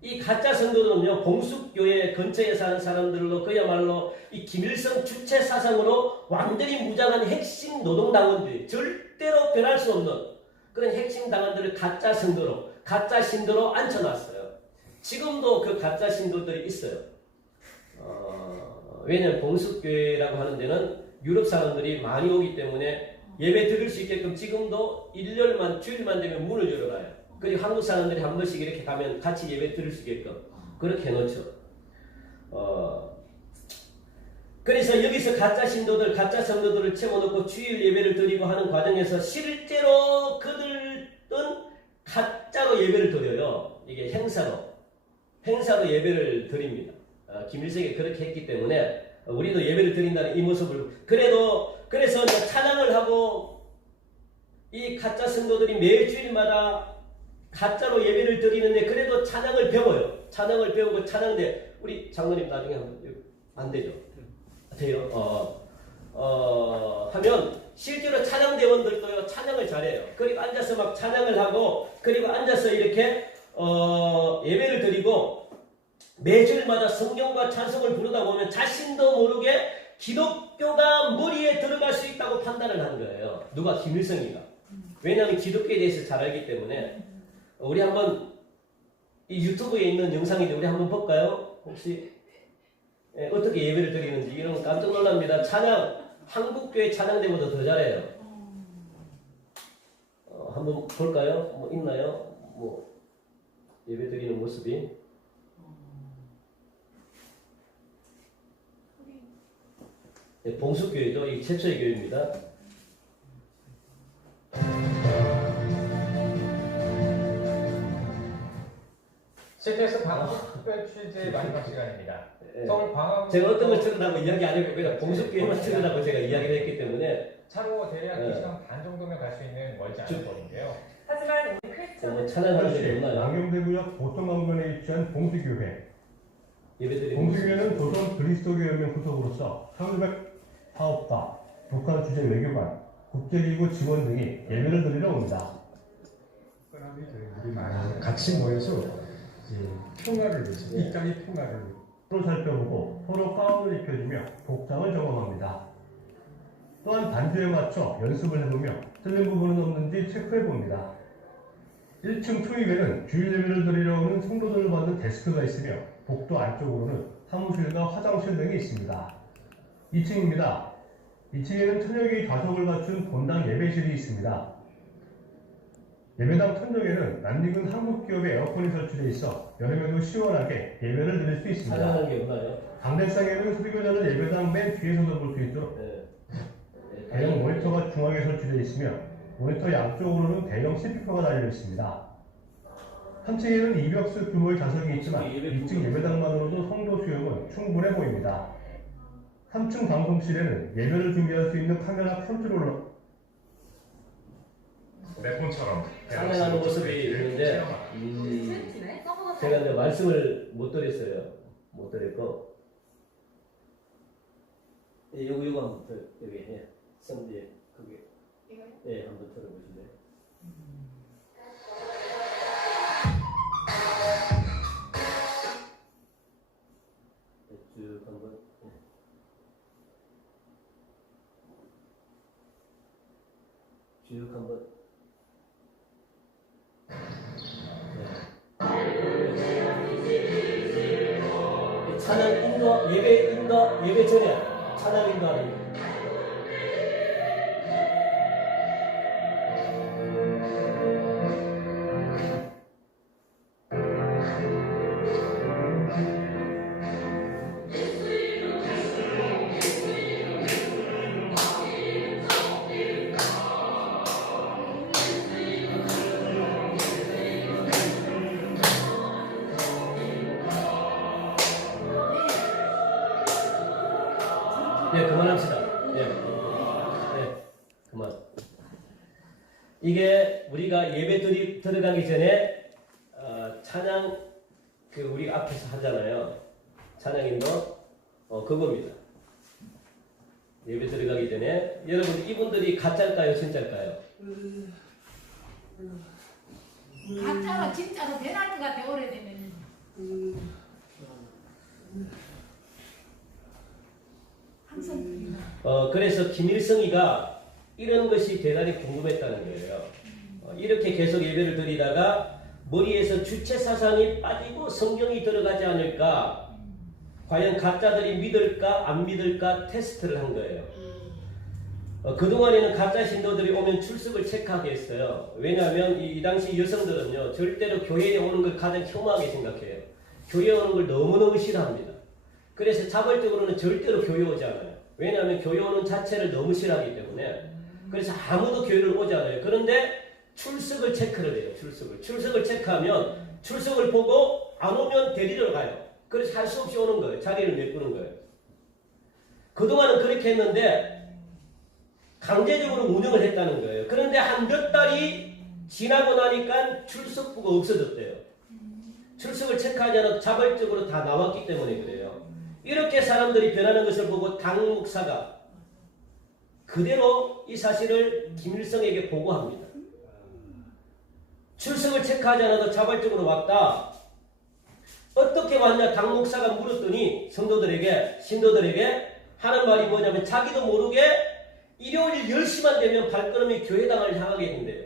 이 가짜 성도들은요, 봉숙교회 근처에 사는 사람들로 그야말로 이 김일성 주체 사상으로 완전히 무장한 핵심 노동당원들이 절대로 변할 수 없는 그런 핵심 당원들을 가짜 성도로, 가짜 신도로 앉혀놨어요. 지금도 그 가짜 신도들이 있어요. 왜냐하면 봉숙교회라고 하는 데는 유럽 사람들이 많이 오기 때문에 예배 드릴 수 있게끔 지금도 일요일만, 주일만 되면 문을 열어놔요. 그리고 한국 사람들이 한 번씩 이렇게 가면 같이 예배 드릴 수 있게끔 그렇게 해놓죠. 그래서 여기서 가짜 신도들, 가짜 성도들을 채워놓고 주일 예배를 드리고 하는 과정에서 실제로 그들은 가짜로 예배를 드려요. 이게 행사로 예배를 드립니다. 김일성이 그렇게 했기 때문에 우리도 예배를 드린다는 이 모습을 그래서 찬양을 하고 이 가짜 성도들이 매일 주일마다 가짜로 예배를 드리는데 그래도 찬양을 배워요. 찬양을 배우고 찬양대 우리 장로님 나중에 안 되죠? 돼요. 하면 실제로 찬양대원들도요 찬양을 잘해요. 그리고 앉아서 막 찬양을 하고 그리고 앉아서 이렇게 예배를 드리고 매주일마다 성경과 찬송을 부르다 보면 자신도 모르게 기독교가 머리에 들어갈 수 있다고 판단을 하는 거예요. 누가? 김일성이가. 왜냐하면 기독교에 대해서 잘 알기 때문에. 우리 한번 이 유튜브에 있는 영상인데 우리 한번 볼까요? 혹시 어떻게 예배를 드리는지 이런 거 깜짝 놀랍니다. 찬양 한국교회 찬양대보다 더 잘해요. 한번 볼까요? 뭐 있나요? 뭐 예배 드리는 모습이 봉숙교회죠. 이 최초의 교회입니다. CTS 광학특별 취재 마지막 시간입니다. 서울 광화문 제가 어떤 걸 들으라고 이야기 안 했고 그냥 봉숙교회만 들으라고 제가 이야기를 했기 때문에 차로 대략 2시간 반 정도면 갈 수 있는 멀지 않은 거리인데요. 하지만 우리 크리스천 찬양하는 데 없나요? 양경대구역 보통강변에 위치한 봉수교회. 예배드리는 봉수교회는 조선 그리스도교연맹 후속으로서 1900파업과 북한 주재 외교관, 국제기구 직원 등이 예배를 드리러 옵니다. 특별하게 저희들이 많이 같이 모여서 이제 평화를 위해서 이 땅의 평화를 서로 살펴보고 서로 가운을 입혀주며 복장을 점검합니다. 또한 반주에 맞춰 연습을 해보며 틀린 부분은 없는지 체크해봅니다. 1층 초입에는 주일 예배를 드리러 오는 성도들을 받는 데스크가 있으며 복도 안쪽으로는 사무실과 화장실 등이 있습니다. 2층입니다. 2층에는 천여 개의 좌석을 갖춘 본당 예배실이 있습니다. 예배당 천정에는 낯익은 한국 기업의 에어컨이 설치되어 있어 여름에도 시원하게 예배를 드릴 수 있습니다. 찬양하는 게 없나요? 강대상에는 수리교자를 예배당 맨 뒤에서도 볼 수 있도록 대형 모니터가 중앙에 설치되어 있으며 모니터 양쪽으로는 대형 스피커가 달려 있습니다. 3층에는 200수 규모의 좌석이 있지만 2층 예배당만으로도 성도 수용은 충분해 보입니다. 3층 방송실에는 예배를 준비할 수 있는 카메라 컨트롤러 폰처럼 찬양하는 모습이 있는데 제가 이제 말씀을 못 드렸어요. 못 드렸고 요거 한번 여기 선대 그게 한번 들어보실래요? 쭉 한번 쭉 한번 찬양 인도 예배 전에 찬양 인도하는 거. 네, 그만합시다. 그만. 이게 우리가 예배 들어가기 전에 찬양 우리 앞에서 하잖아요. 찬양인도 그겁니다. 예배 들어가기 전에 여러분 이분들이 가짜일까요, 진짜일까요? 가짜로 진짜로 변할 것 같아 오래되면. 그래서 김일성이가 이런 것이 대단히 궁금했다는 거예요. 이렇게 계속 예배를 드리다가 머리에서 주체 사상이 빠지고 성경이 들어가지 않을까, 과연 가짜들이 믿을까 안 믿을까 테스트를 한 거예요. 그동안에는 가짜 신도들이 오면 출석을 체크하게 했어요. 왜냐하면 이 당시 여성들은요, 절대로 교회에 오는 걸 가장 혐오하게 생각해요. 교회에 오는 걸 너무너무 싫어합니다. 그래서 자발적으로는 절대로 교회 오지 않아요. 왜냐하면 교회 오는 자체를 너무 싫어하기 때문에. 그래서 아무도 교회를 오지 않아요. 그런데 출석을 체크를 해요. 출석을 체크하면 출석을 보고 안 오면 데리러 가요. 그래서 할 수 없이 오는 거예요. 자리를 메꾸는 거예요. 그동안은 그렇게 했는데 강제적으로 운영을 했다는 거예요. 그런데 한 몇 달이 지나고 나니까 출석부가 없어졌대요. 출석을 체크하지 않아도 자발적으로 다 나왔기 때문에 그래요. 이렇게 사람들이 변하는 것을 보고 당 목사가 그대로 이 사실을 김일성에게 보고합니다. 출석을 체크하지 않아도 자발적으로 왔다. 어떻게 왔냐? 당 목사가 물었더니 성도들에게, 신도들에게 하는 말이 뭐냐면 자기도 모르게 일요일 10시만 되면 발걸음이 교회당을 향하게 된대요.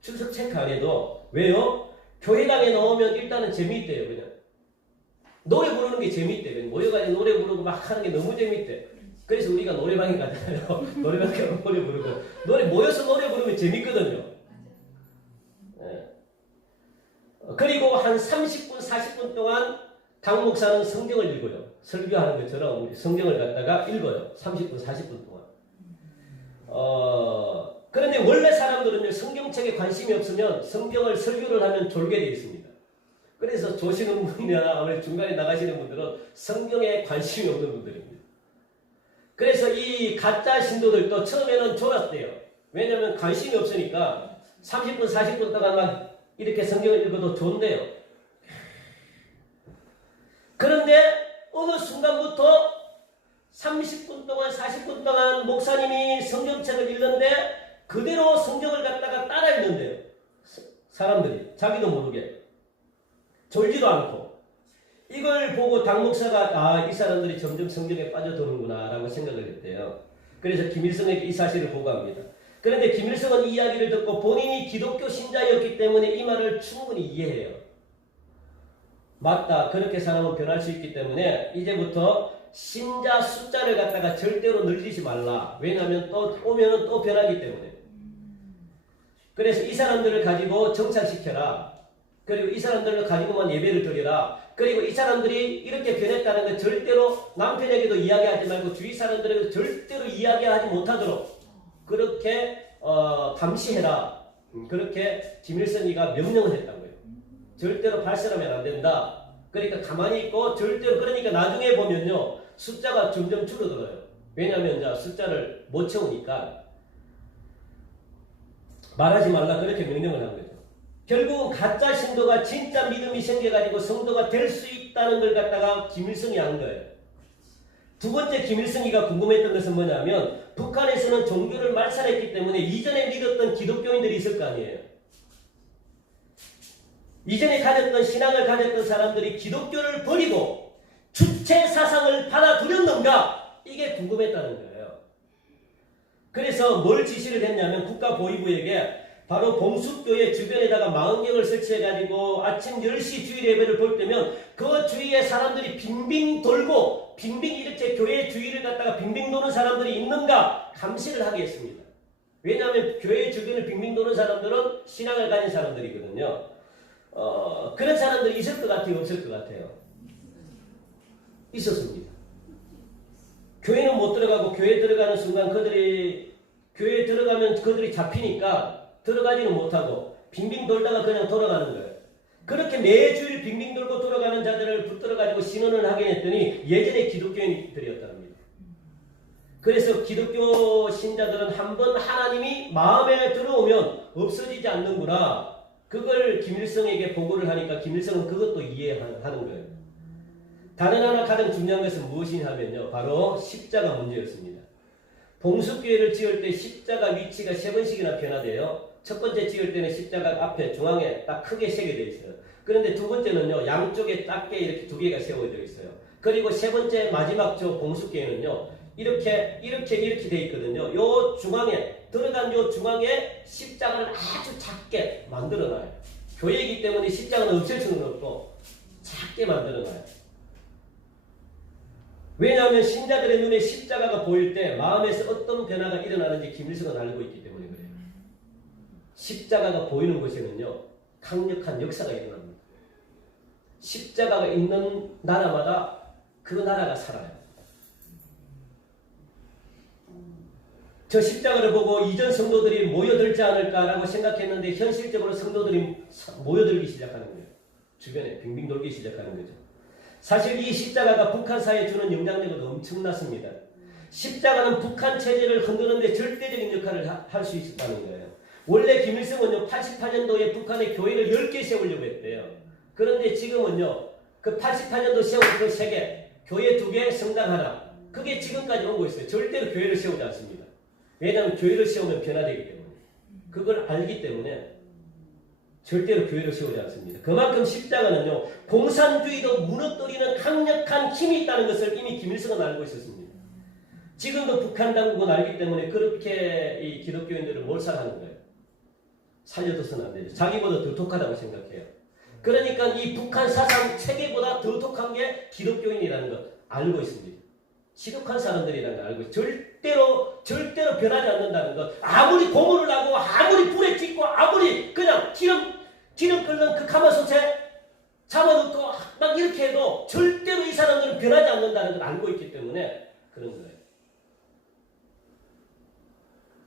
출석 체크 안 해도. 왜요? 교회당에 나오면 일단은 재미있대요. 그냥 노래 부르는 게 재미있대요. 모여가지고 노래 부르고 막 하는 게 너무 재미있대. 그래서 우리가 노래방에 가잖아요. 노래방에 가면 노래 부르고, 모여서 노래 부르면 재밌거든요. 네. 그리고 한 30분, 40분 동안 당 목사는 성경을 읽어요. 설교하는 것처럼 우리 성경을 갖다가 읽어요. 30분, 40분 동안. 그런데 원래 사람들은요, 성경책에 관심이 없으면 성경을 설교를 하면 졸게 되어 있습니다. 그래서 조시는 분이나 아무래도 중간에 나가시는 분들은 성경에 관심이 없는 분들입니다. 그래서 이 가짜 신도들도 처음에는 졸았대요. 왜냐하면 관심이 없으니까 30분, 40분 동안 막 이렇게 성경을 읽어도 좋은데요. 그런데 어느 순간부터 30분 동안, 40분 동안 목사님이 성경책을 읽는데 그대로 성경을 갖다가 따라 읽는데요. 사람들이 자기도 모르게 졸지도 않고. 이걸 보고 당 목사가 이 사람들이 점점 성경에 빠져드는구나 라고 생각을 했대요. 그래서 김일성에게 이 사실을 보고합니다. 그런데 김일성은 이 이야기를 듣고 본인이 기독교 신자였기 때문에 이 말을 충분히 이해해요. 맞다. 그렇게 사람은 변할 수 있기 때문에 이제부터 신자 숫자를 갖다가 절대로 늘리지 말라. 왜냐하면 또 오면은 또 변하기 때문에. 그래서 이 사람들을 가지고 정착시켜라. 그리고 이 사람들을 가지고만 예배를 드려라. 그리고 이 사람들이 이렇게 변했다는 걸 절대로 남편에게도 이야기하지 말고 주위 사람들에게도 절대로 이야기하지 못하도록 그렇게 감시해라. 그렇게 김일성이가 명령을 했다고요. 절대로 발설하면 안 된다. 그러니까 가만히 있고 절대로. 그러니까 나중에 보면요, 숫자가 점점 줄어들어요. 왜냐하면 이제 숫자를 못 채우니까 말하지 말라 그렇게 명령을 한 거죠. 결국은 가짜 신도가 진짜 믿음이 생겨가지고 성도가 될 수 있다는 걸 갖다가 김일성이 한 거예요. 두 번째 김일성이가 궁금했던 것은 뭐냐면 북한에서는 종교를 말살했기 때문에 이전에 믿었던 기독교인들이 있을 거 아니에요. 이전에 가졌던 신앙을 가졌던 사람들이 기독교를 버리고 주체 사상을 받아들였는가? 이게 궁금했다는 거예요. 그래서 뭘 지시를 했냐면 국가보위부에게 바로 봉숙교회 주변에다가 망원경을 설치해가지고 아침 10시 주일 예배를 볼 때면 그 주위에 사람들이 빙빙 돌고 빙빙 이렇게 교회 주위를 갖다가 빙빙 도는 사람들이 있는가 감시를 하게 했습니다. 왜냐하면 교회 주변을 빙빙 도는 사람들은 신앙을 가진 사람들이거든요. 그런 사람들이 있을 것 같아요? 없을 것 같아요? 있었습니다. 교회는 못 들어가고 교회 들어가는 순간 교회에 들어가면 그들이 잡히니까 들어가지는 못하고 빙빙 돌다가 그냥 돌아가는 거예요. 그렇게 매주일 빙빙 돌고 돌아가는 자들을 붙들어가지고 신원을 하게 했더니 예전에 기독교인들이었다는 겁니다. 그래서 기독교 신자들은 한번 하나님이 마음에 들어오면 없어지지 않는구나. 그걸 김일성에게 보고를 하니까 김일성은 그것도 이해하는 거예요. 다른 하나 가장 중요한 것은 무엇이냐면요, 바로 십자가 문제였습니다. 봉숙교회를 지을 때 십자가 위치가 3번씩이나 변화돼요. 첫 번째 지을 때는 십자가 앞에 중앙에 딱 크게 새겨져 있어요. 그런데 두 번째는요, 양쪽에 작게 이렇게 두 개가 세워져 있어요. 그리고 세 번째 마지막 저 봉수교회는요, 이렇게 돼 있거든요. 요 중앙에 들어간 요 중앙에 십자가를 아주 작게 만들어놔요. 교회이기 때문에 십자가는 없앨 수는 없고 작게 만들어놔요. 왜냐하면 신자들의 눈에 십자가가 보일 때 마음에서 어떤 변화가 일어나는지 김일성은 알고 있기 때문에 그래요. 십자가가 보이는 곳에는요, 강력한 역사가 일어납니다. 십자가가 있는 나라마다 그 나라가 살아요. 저 십자가를 보고 이전 성도들이 모여들지 않을까라고 생각했는데 현실적으로 성도들이 모여들기 시작하는 거예요. 주변에 빙빙 돌기 시작하는 거죠. 사실 이 십자가가 북한 사회에 주는 영향력은 엄청났습니다. 십자가는 북한 체제를 흔드는데 절대적인 역할을 할 수 있었다는 거예요. 원래 김일성은요, 88년도에 북한에 교회를 10개 세우려고 했대요. 그런데 지금은요, 그 88년도 세운 그 3개, 교회 2개, 성당 하나, 그게 지금까지 오고 있어요. 절대로 교회를 세우지 않습니다. 왜냐하면 교회를 세우면 변화되기 때문에. 그걸 알기 때문에 절대로 교회를 세우지 않습니다. 그만큼 십자가는요, 공산주의도 무너뜨리는 강력한 힘이 있다는 것을 이미 김일성은 알고 있었습니다. 지금도 북한 당국은 알기 때문에 그렇게 이 기독교인들을 몰살하는 거예요. 살려둬서는 안 되죠. 자기보다 더 독하다고 생각해요. 그러니까 이 북한 사상 체계보다 더 독한 게 기독교인이라는 걸 알고 있습니다. 지독한 사람들이라는 걸 알고 있어요. 절대로 변하지 않는다는 것. 아무리 고문을 하고 아무리 불에 찍고 아무리 그냥 기름 끓는 그 가마솥에 잡아놓고 막 이렇게 해도 절대로 이 사람들은 변하지 않는다는 걸 알고 있기 때문에 그런 거예요.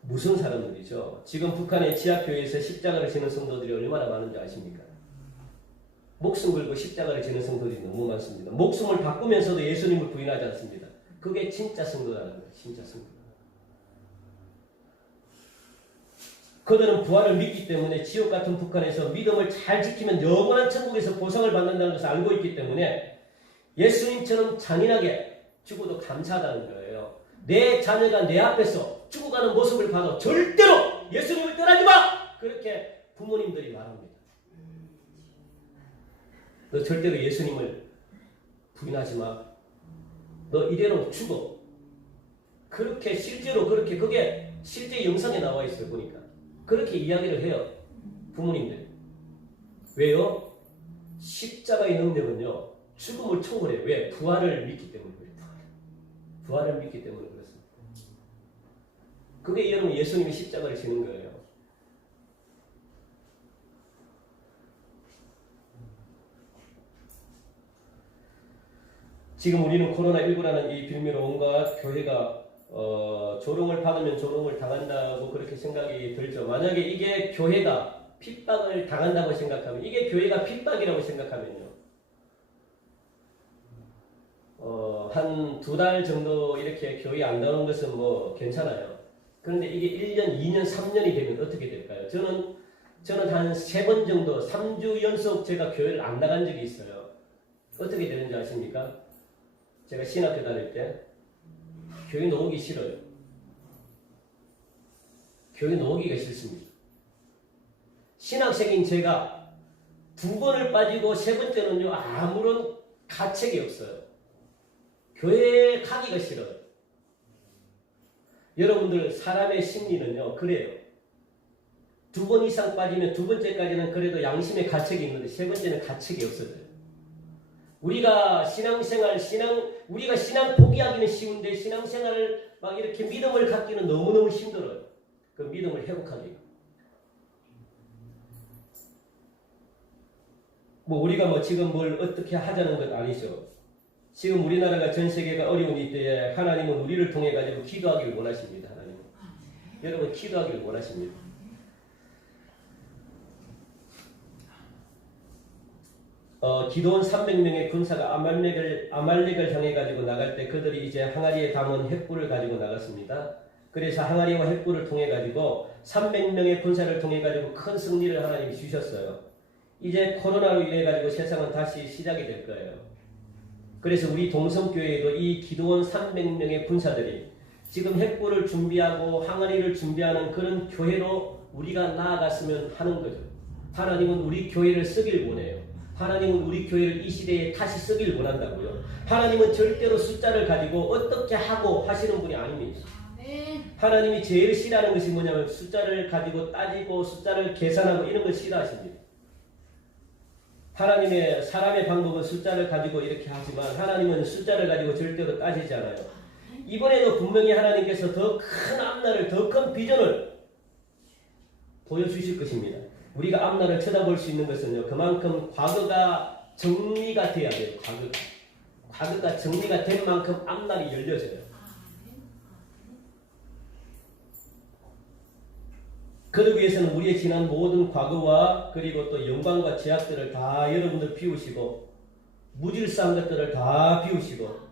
무슨 사람들이죠? 지금 북한의 지하교회에서 십자가를 지는 성도들이 얼마나 많은지 아십니까? 목숨 걸고 십자가를 지는 성도들이 너무 많습니다. 목숨을 바꾸면서도 예수님을 부인하지 않습니다. 그게 진짜 성도라는 거예요. 진짜 성도. 그들은 부활을 믿기 때문에 지옥 같은 북한에서 믿음을 잘 지키면 영원한 천국에서 보상을 받는다는 것을 알고 있기 때문에 예수님처럼 잔인하게 죽어도 감사하다는 거예요. 내 자녀가 내 앞에서 죽어가는 모습을 봐도 절대로 예수님을 떠나지 마! 그렇게 부모님들이 말합니다. 너 절대로 예수님을 부인하지 마. 너 이대로 죽어. 그렇게 실제로 그게 실제 영상에 나와 있어요. 보니까. 그렇게 이야기를 해요. 부모님들. 왜요? 십자가의 능력은요, 죽음을 초월해요. 왜? 부활을 믿기 때문에 그래요. 부활을 믿기 때문에 그렇습니다. 그게 여러분 예수님이 십자가를 지는 거예요. 지금 우리는 코로나19라는 이 빌미로 온갖 교회가 조롱을 받으면 조롱을 당한다고 그렇게 생각이 들죠. 만약에 이게 교회가 핍박을 당한다고 생각하면, 이게 교회가 핍박이라고 생각하면요, 한 2달 정도 이렇게 교회 안 나오는 것은 뭐 괜찮아요. 그런데 이게 1년, 2년, 3년이 되면 어떻게 될까요? 저는 한 3번 정도, 3주 연속 제가 교회를 안 나간 적이 있어요. 어떻게 되는지 아십니까? 제가 신학교 다닐 때 교회 나오기 싫어요. 교회 나오기가 싫습니다. 신학생인 제가 2번을 빠지고 3번째는요, 아무런 가책이 없어요. 교회에 가기가 싫어요. 여러분들 사람의 심리는요, 그래요. 2번 이상 빠지면 2번째까지는 그래도 양심의 가책이 있는데 3번째는 가책이 없어져요. 우리가 우리가 신앙 포기하기는 쉬운데 신앙생활을 막 이렇게 믿음을 갖기는 너무너무 힘들어요. 그 믿음을 회복하기가. 우리가 지금 뭘 어떻게 하자는 건 아니죠. 지금 우리나라가 전 세계가 어려운 이때에 하나님은 우리를 통해 가지고 기도하기를 원하십니다. 하나님은. 여러분 기도하기를 원하십니다. 기도원 300명의 군사가 아말렉을 향해 가지고 나갈 때 그들이 이제 항아리에 담은 횃불을 가지고 나갔습니다. 그래서 항아리와 횃불을 통해 가지고 300명의 군사를 통해 가지고 큰 승리를 하나님이 주셨어요. 이제 코로나로 인해 가지고 세상은 다시 시작이 될 거예요. 그래서 우리 동성교회에도 이 기도원 300명의 군사들이 지금 횃불을 준비하고 항아리를 준비하는 그런 교회로 우리가 나아갔으면 하는 거죠. 하나님은 우리 교회를 쓰길 원해요. 하나님은 우리 교회를 이 시대에 다시 쓰길 원한다고요. 하나님은 절대로 숫자를 가지고 어떻게 하고 하시는 분이 아닙니다. 하나님이 제일 싫어하는 것이 뭐냐면 숫자를 가지고 따지고 숫자를 계산하고 이런 걸 싫어하십니다. 하나님의 사람의 방법은 숫자를 가지고 이렇게 하지만 하나님은 숫자를 가지고 절대로 따지지 않아요. 이번에도 분명히 하나님께서 더 큰 앞날을, 더 큰 비전을 보여주실 것입니다. 우리가 앞날을 쳐다볼 수 있는 것은요, 그만큼 과거가 정리가 돼야 돼요. 과거가 정리가 된 만큼 앞날이 열려져요. 그러기 위해서는 우리의 지난 모든 과거와 그리고 또 영광과 죄악들을 다 여러분들 비우시고, 무질서한 것들을 다 비우시고,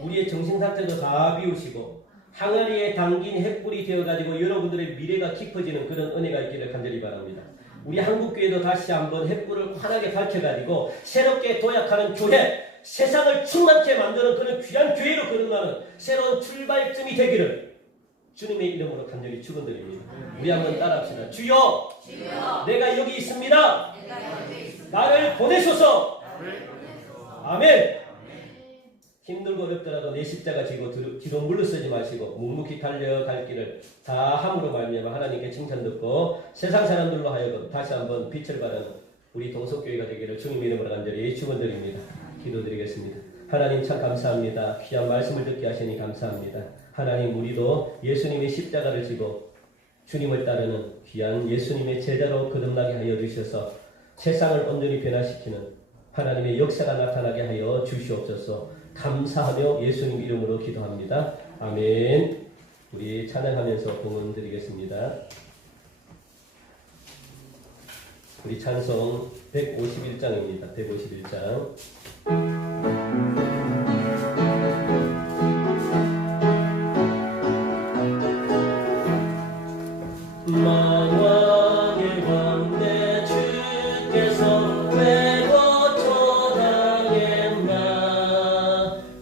우리의 정신상태도 다 비우시고, 항아리에 담긴 횃불이 되어가지고 여러분들의 미래가 깊어지는 그런 은혜가 있기를 간절히 바랍니다. 우리 한국교회도 다시 한번 횃불을 환하게 밝혀가지고 새롭게 도약하는 교회, 세상을 충만케 만드는 그런 귀한 교회로 거듭나는 새로운 출발점이 되기를 주님의 이름으로 간절히 축원드립니다. 우리 한번 따라합시다. 주여, 내가 여기 있습니다. 나를 보내소서. 아멘. 힘들고 어렵더라도 내 십자가 지고 뒤로 물러서지 마시고 묵묵히 달려갈 길을 다 함으로 말미암아 하나님께 칭찬 듣고 세상 사람들로 하여금 다시 한번 빛을 발하는 우리 동석교회가 되기를 주님 이름으로 간절히 축원드립니다. 기도드리겠습니다. 하나님 참 감사합니다. 귀한 말씀을 듣게 하시니 감사합니다. 하나님, 우리도 예수님의 십자가를 지고 주님을 따르는 귀한 예수님의 제자로 거듭나게 하여 주셔서 세상을 온전히 변화시키는 하나님의 역사가 나타나게 하여 주시옵소서. 감사하며 예수님 이름으로 기도합니다. 아멘. 우리 찬양하면서 공헌 드리겠습니다. 우리 찬송 151장입니다. 151장. 만왕의 왕대 주께서 왜 고쳐당했나.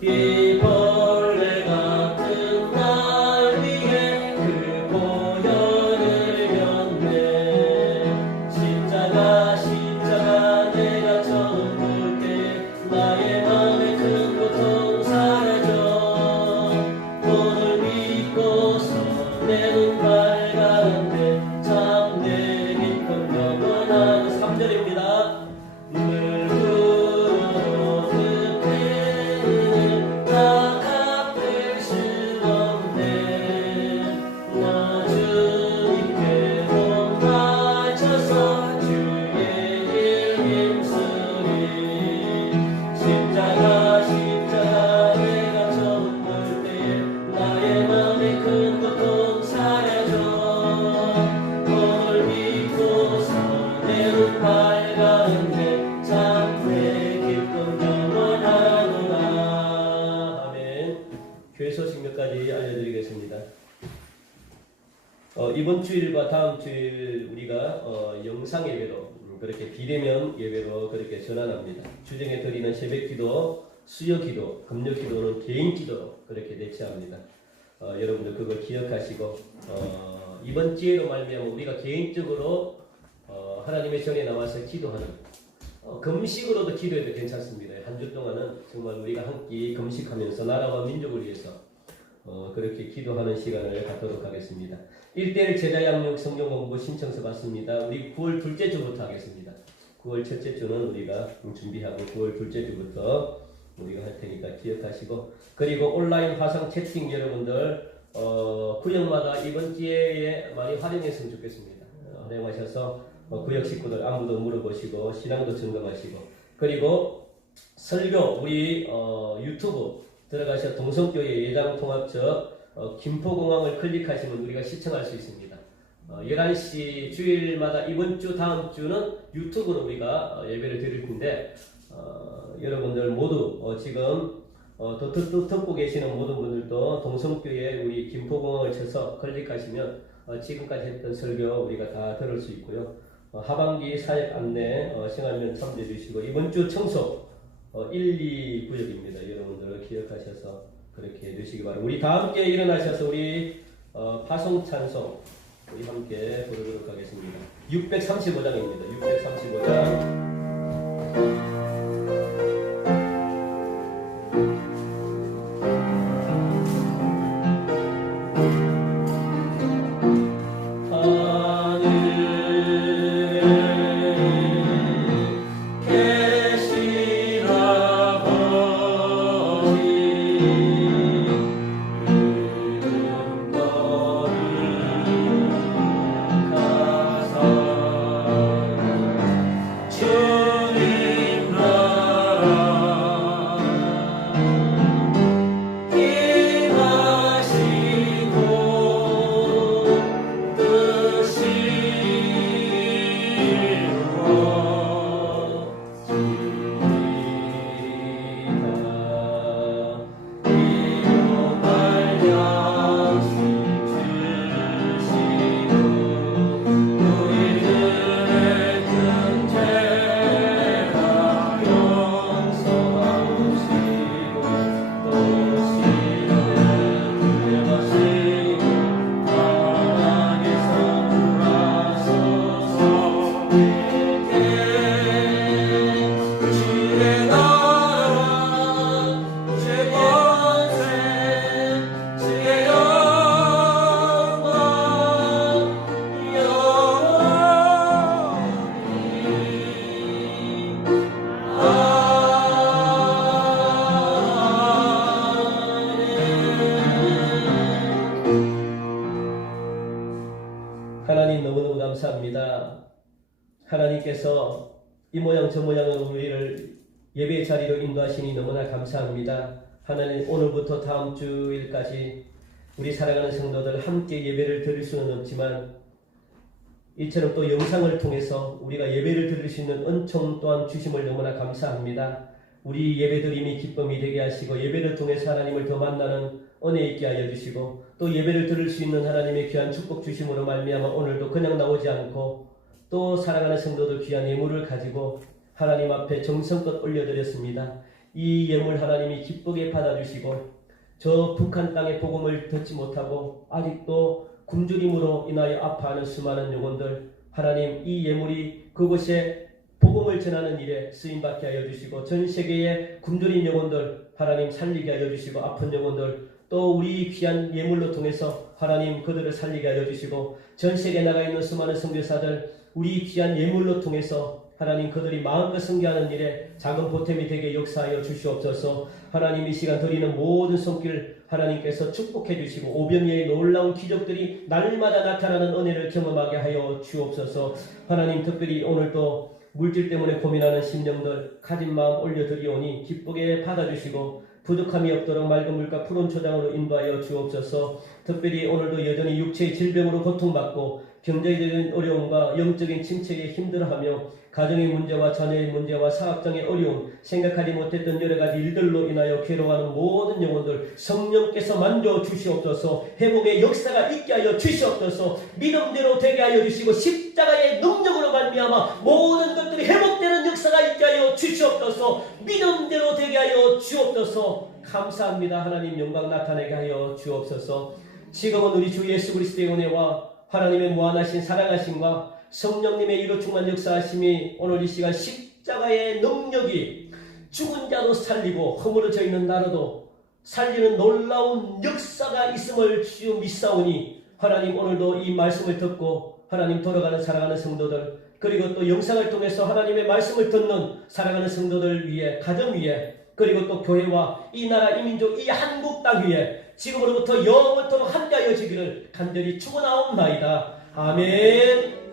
이 벌레 같은 날 위해 그 보혈을 렸네. 십자가 내가 처음 볼 때 나의 마음에 큰 고통 사라져. 오늘 믿고서 내 눈 밝았네. 참 내 기쁨 영원한 3절입니다. 늘 부르는 그는 다 갚을 수 없네. 나 주님께 몸 바쳐서 주의 일 힘쓰리. 십자가 내가 처음 볼 때 나의 마음에 큰 고통 사라져. 오늘 믿고서 내 눈 밝았네. 참 내 기쁨 영원하노라. 아멘. 교회 소식 몇 가지 알려드리겠습니다. 이번 주일과 다음 주일 우리가 영상 예배로 그렇게 비대면 예배로 그렇게 전환합니다. 주중에 드리는 새벽기도, 수요기도, 금요기도는 개인 기도로 그렇게 대체합니다. 여러분들 그걸 기억하시고 이번 기회로 말미암아 우리가 개인적으로 하나님의 전에 나와서 기도하는 금식으로도 기도해도 괜찮습니다. 한 주 동안은 정말 우리가 함께 금식하면서 나라와 민족을 위해서 그렇게 기도하는 시간을 갖도록 하겠습니다. 1대1 제자 양육 성경 공부 신청서 받습니다. 우리 9월 둘째 주부터 하겠습니다. 9월 첫째 주는 우리가 준비하고 9월 둘째 주부터 우리가 할 테니까 기억하시고, 그리고 온라인 화상 채팅 여러분들 구역마다 이번 기회에 많이 활용했으면 좋겠습니다. 활용하셔서 구역 식구들 안부도 물어보시고 신앙도 점검하시고, 그리고 설교 우리 유튜브 들어가셔 동성교회 예장통합적 김포공항을 클릭하시면 우리가 시청할 수 있습니다. 11시 주일마다 이번 주 다음 주는 유튜브로 우리가 예배를 드릴 텐데 여러분들 모두 지금 듣고 계시는 모든 분들도 동성교회 우리 김포공항을 쳐서 클릭하시면 지금까지 했던 설교 우리가 다 들을 수 있고요. 하반기 사역 안내 생활면 참조해 주시고, 이번 주 청소 1, 2 구역입니다. 여러분들 기억하셔서 그렇게 해주시기 바랍니다. 우리 다 함께 일어나셔서 우리 파송찬송 우리 함께 부르도록 하겠습니다. 635장입니다. 635장. 하나님 너무너무 감사합니다. 하나님께서 이 모양 저 모양으로 우리를 예배 자리로 인도하시니 너무나 감사합니다. 하나님 오늘부터 다음 주일까지 우리 사랑하는 성도들 함께 예배를 드릴 수는 없지만 이처럼 또 영상을 통해서 우리가 예배를 드릴 수 있는 은총 또한 주심을 너무나 감사합니다. 우리 예배드림이 기쁨이 되게 하시고 예배를 통해서 하나님을 더 만나는 은혜 있게 하여 주시고 또 예배를 들을 수 있는 하나님의 귀한 축복 주심으로 말미암아 오늘도 그냥 나오지 않고 또 사랑하는 성도들 귀한 예물을 가지고 하나님 앞에 정성껏 올려드렸습니다. 이 예물 하나님이 기쁘게 받아주시고 저 북한 땅의 복음을 듣지 못하고 아직도 굶주림으로 인하여 아파하는 수많은 영혼들 하나님 이 예물이 그곳에 복음을 전하는 일에 쓰임받게 하여 주시고 전 세계의 굶주린 영혼들 하나님 살리게 하여 주시고 아픈 영혼들 또 우리 귀한 예물로 통해서 하나님 그들을 살리게 하여 주시고 전 세계에 나가 있는 수많은 선교사들 우리 귀한 예물로 통해서 하나님 그들이 마음껏 선교하는 일에 작은 보탬이 되게 역사하여 주시옵소서. 하나님 이 시간 드리는 모든 손길 하나님께서 축복해 주시고 오병이의 놀라운 기적들이 날마다 나타나는 은혜를 경험하게 하여 주옵소서. 하나님 특별히 오늘도 물질 때문에 고민하는 심령들 가진 마음 올려드리오니 기쁘게 받아주시고 부족함이 없도록 맑은 물과 푸른 초장으로 인도하여 주옵소서. 특별히 오늘도 여전히 육체의 질병으로 고통받고 경제적인 어려움과 영적인 침체에 힘들어하며 가정의 문제와 자녀의 문제와 사업장의 어려움 생각하지 못했던 여러 가지 일들로 인하여 괴로워하는 모든 영혼들 성령께서 만져 주시옵소서. 회복의 역사가 있게 하여 주시옵소서. 믿음대로 되게 하여 주시고 십자가의 능력으로 말미암아 모든 것들이 회복되는 역사가 있게 하여 주시옵소서. 믿음대로 되게 하여 주옵소서. 감사합니다. 하나님 영광 나타내게 하여 주옵소서. 지금은 우리 주 예수 그리스도의 은혜와 하나님의 무한하신 사랑하심과 성령님의 이로 충만 역사하심이 오늘 이 시간 십자가의 능력이 죽은 자도 살리고 허물어져 있는 나라도 살리는 놀라운 역사가 있음을 주여 믿사오니 하나님 오늘도 이 말씀을 듣고 하나님 돌아가는 사랑하는 성도들 그리고 또 영상을 통해서 하나님의 말씀을 듣는 사랑하는 성도들 위해 가정 위에 그리고 또 교회와 이 나라 이 민족 이 한국 땅 위에 지금으로부터 영원토록 함께하여 주기를 간절히 축원하옵나이다. 아멘.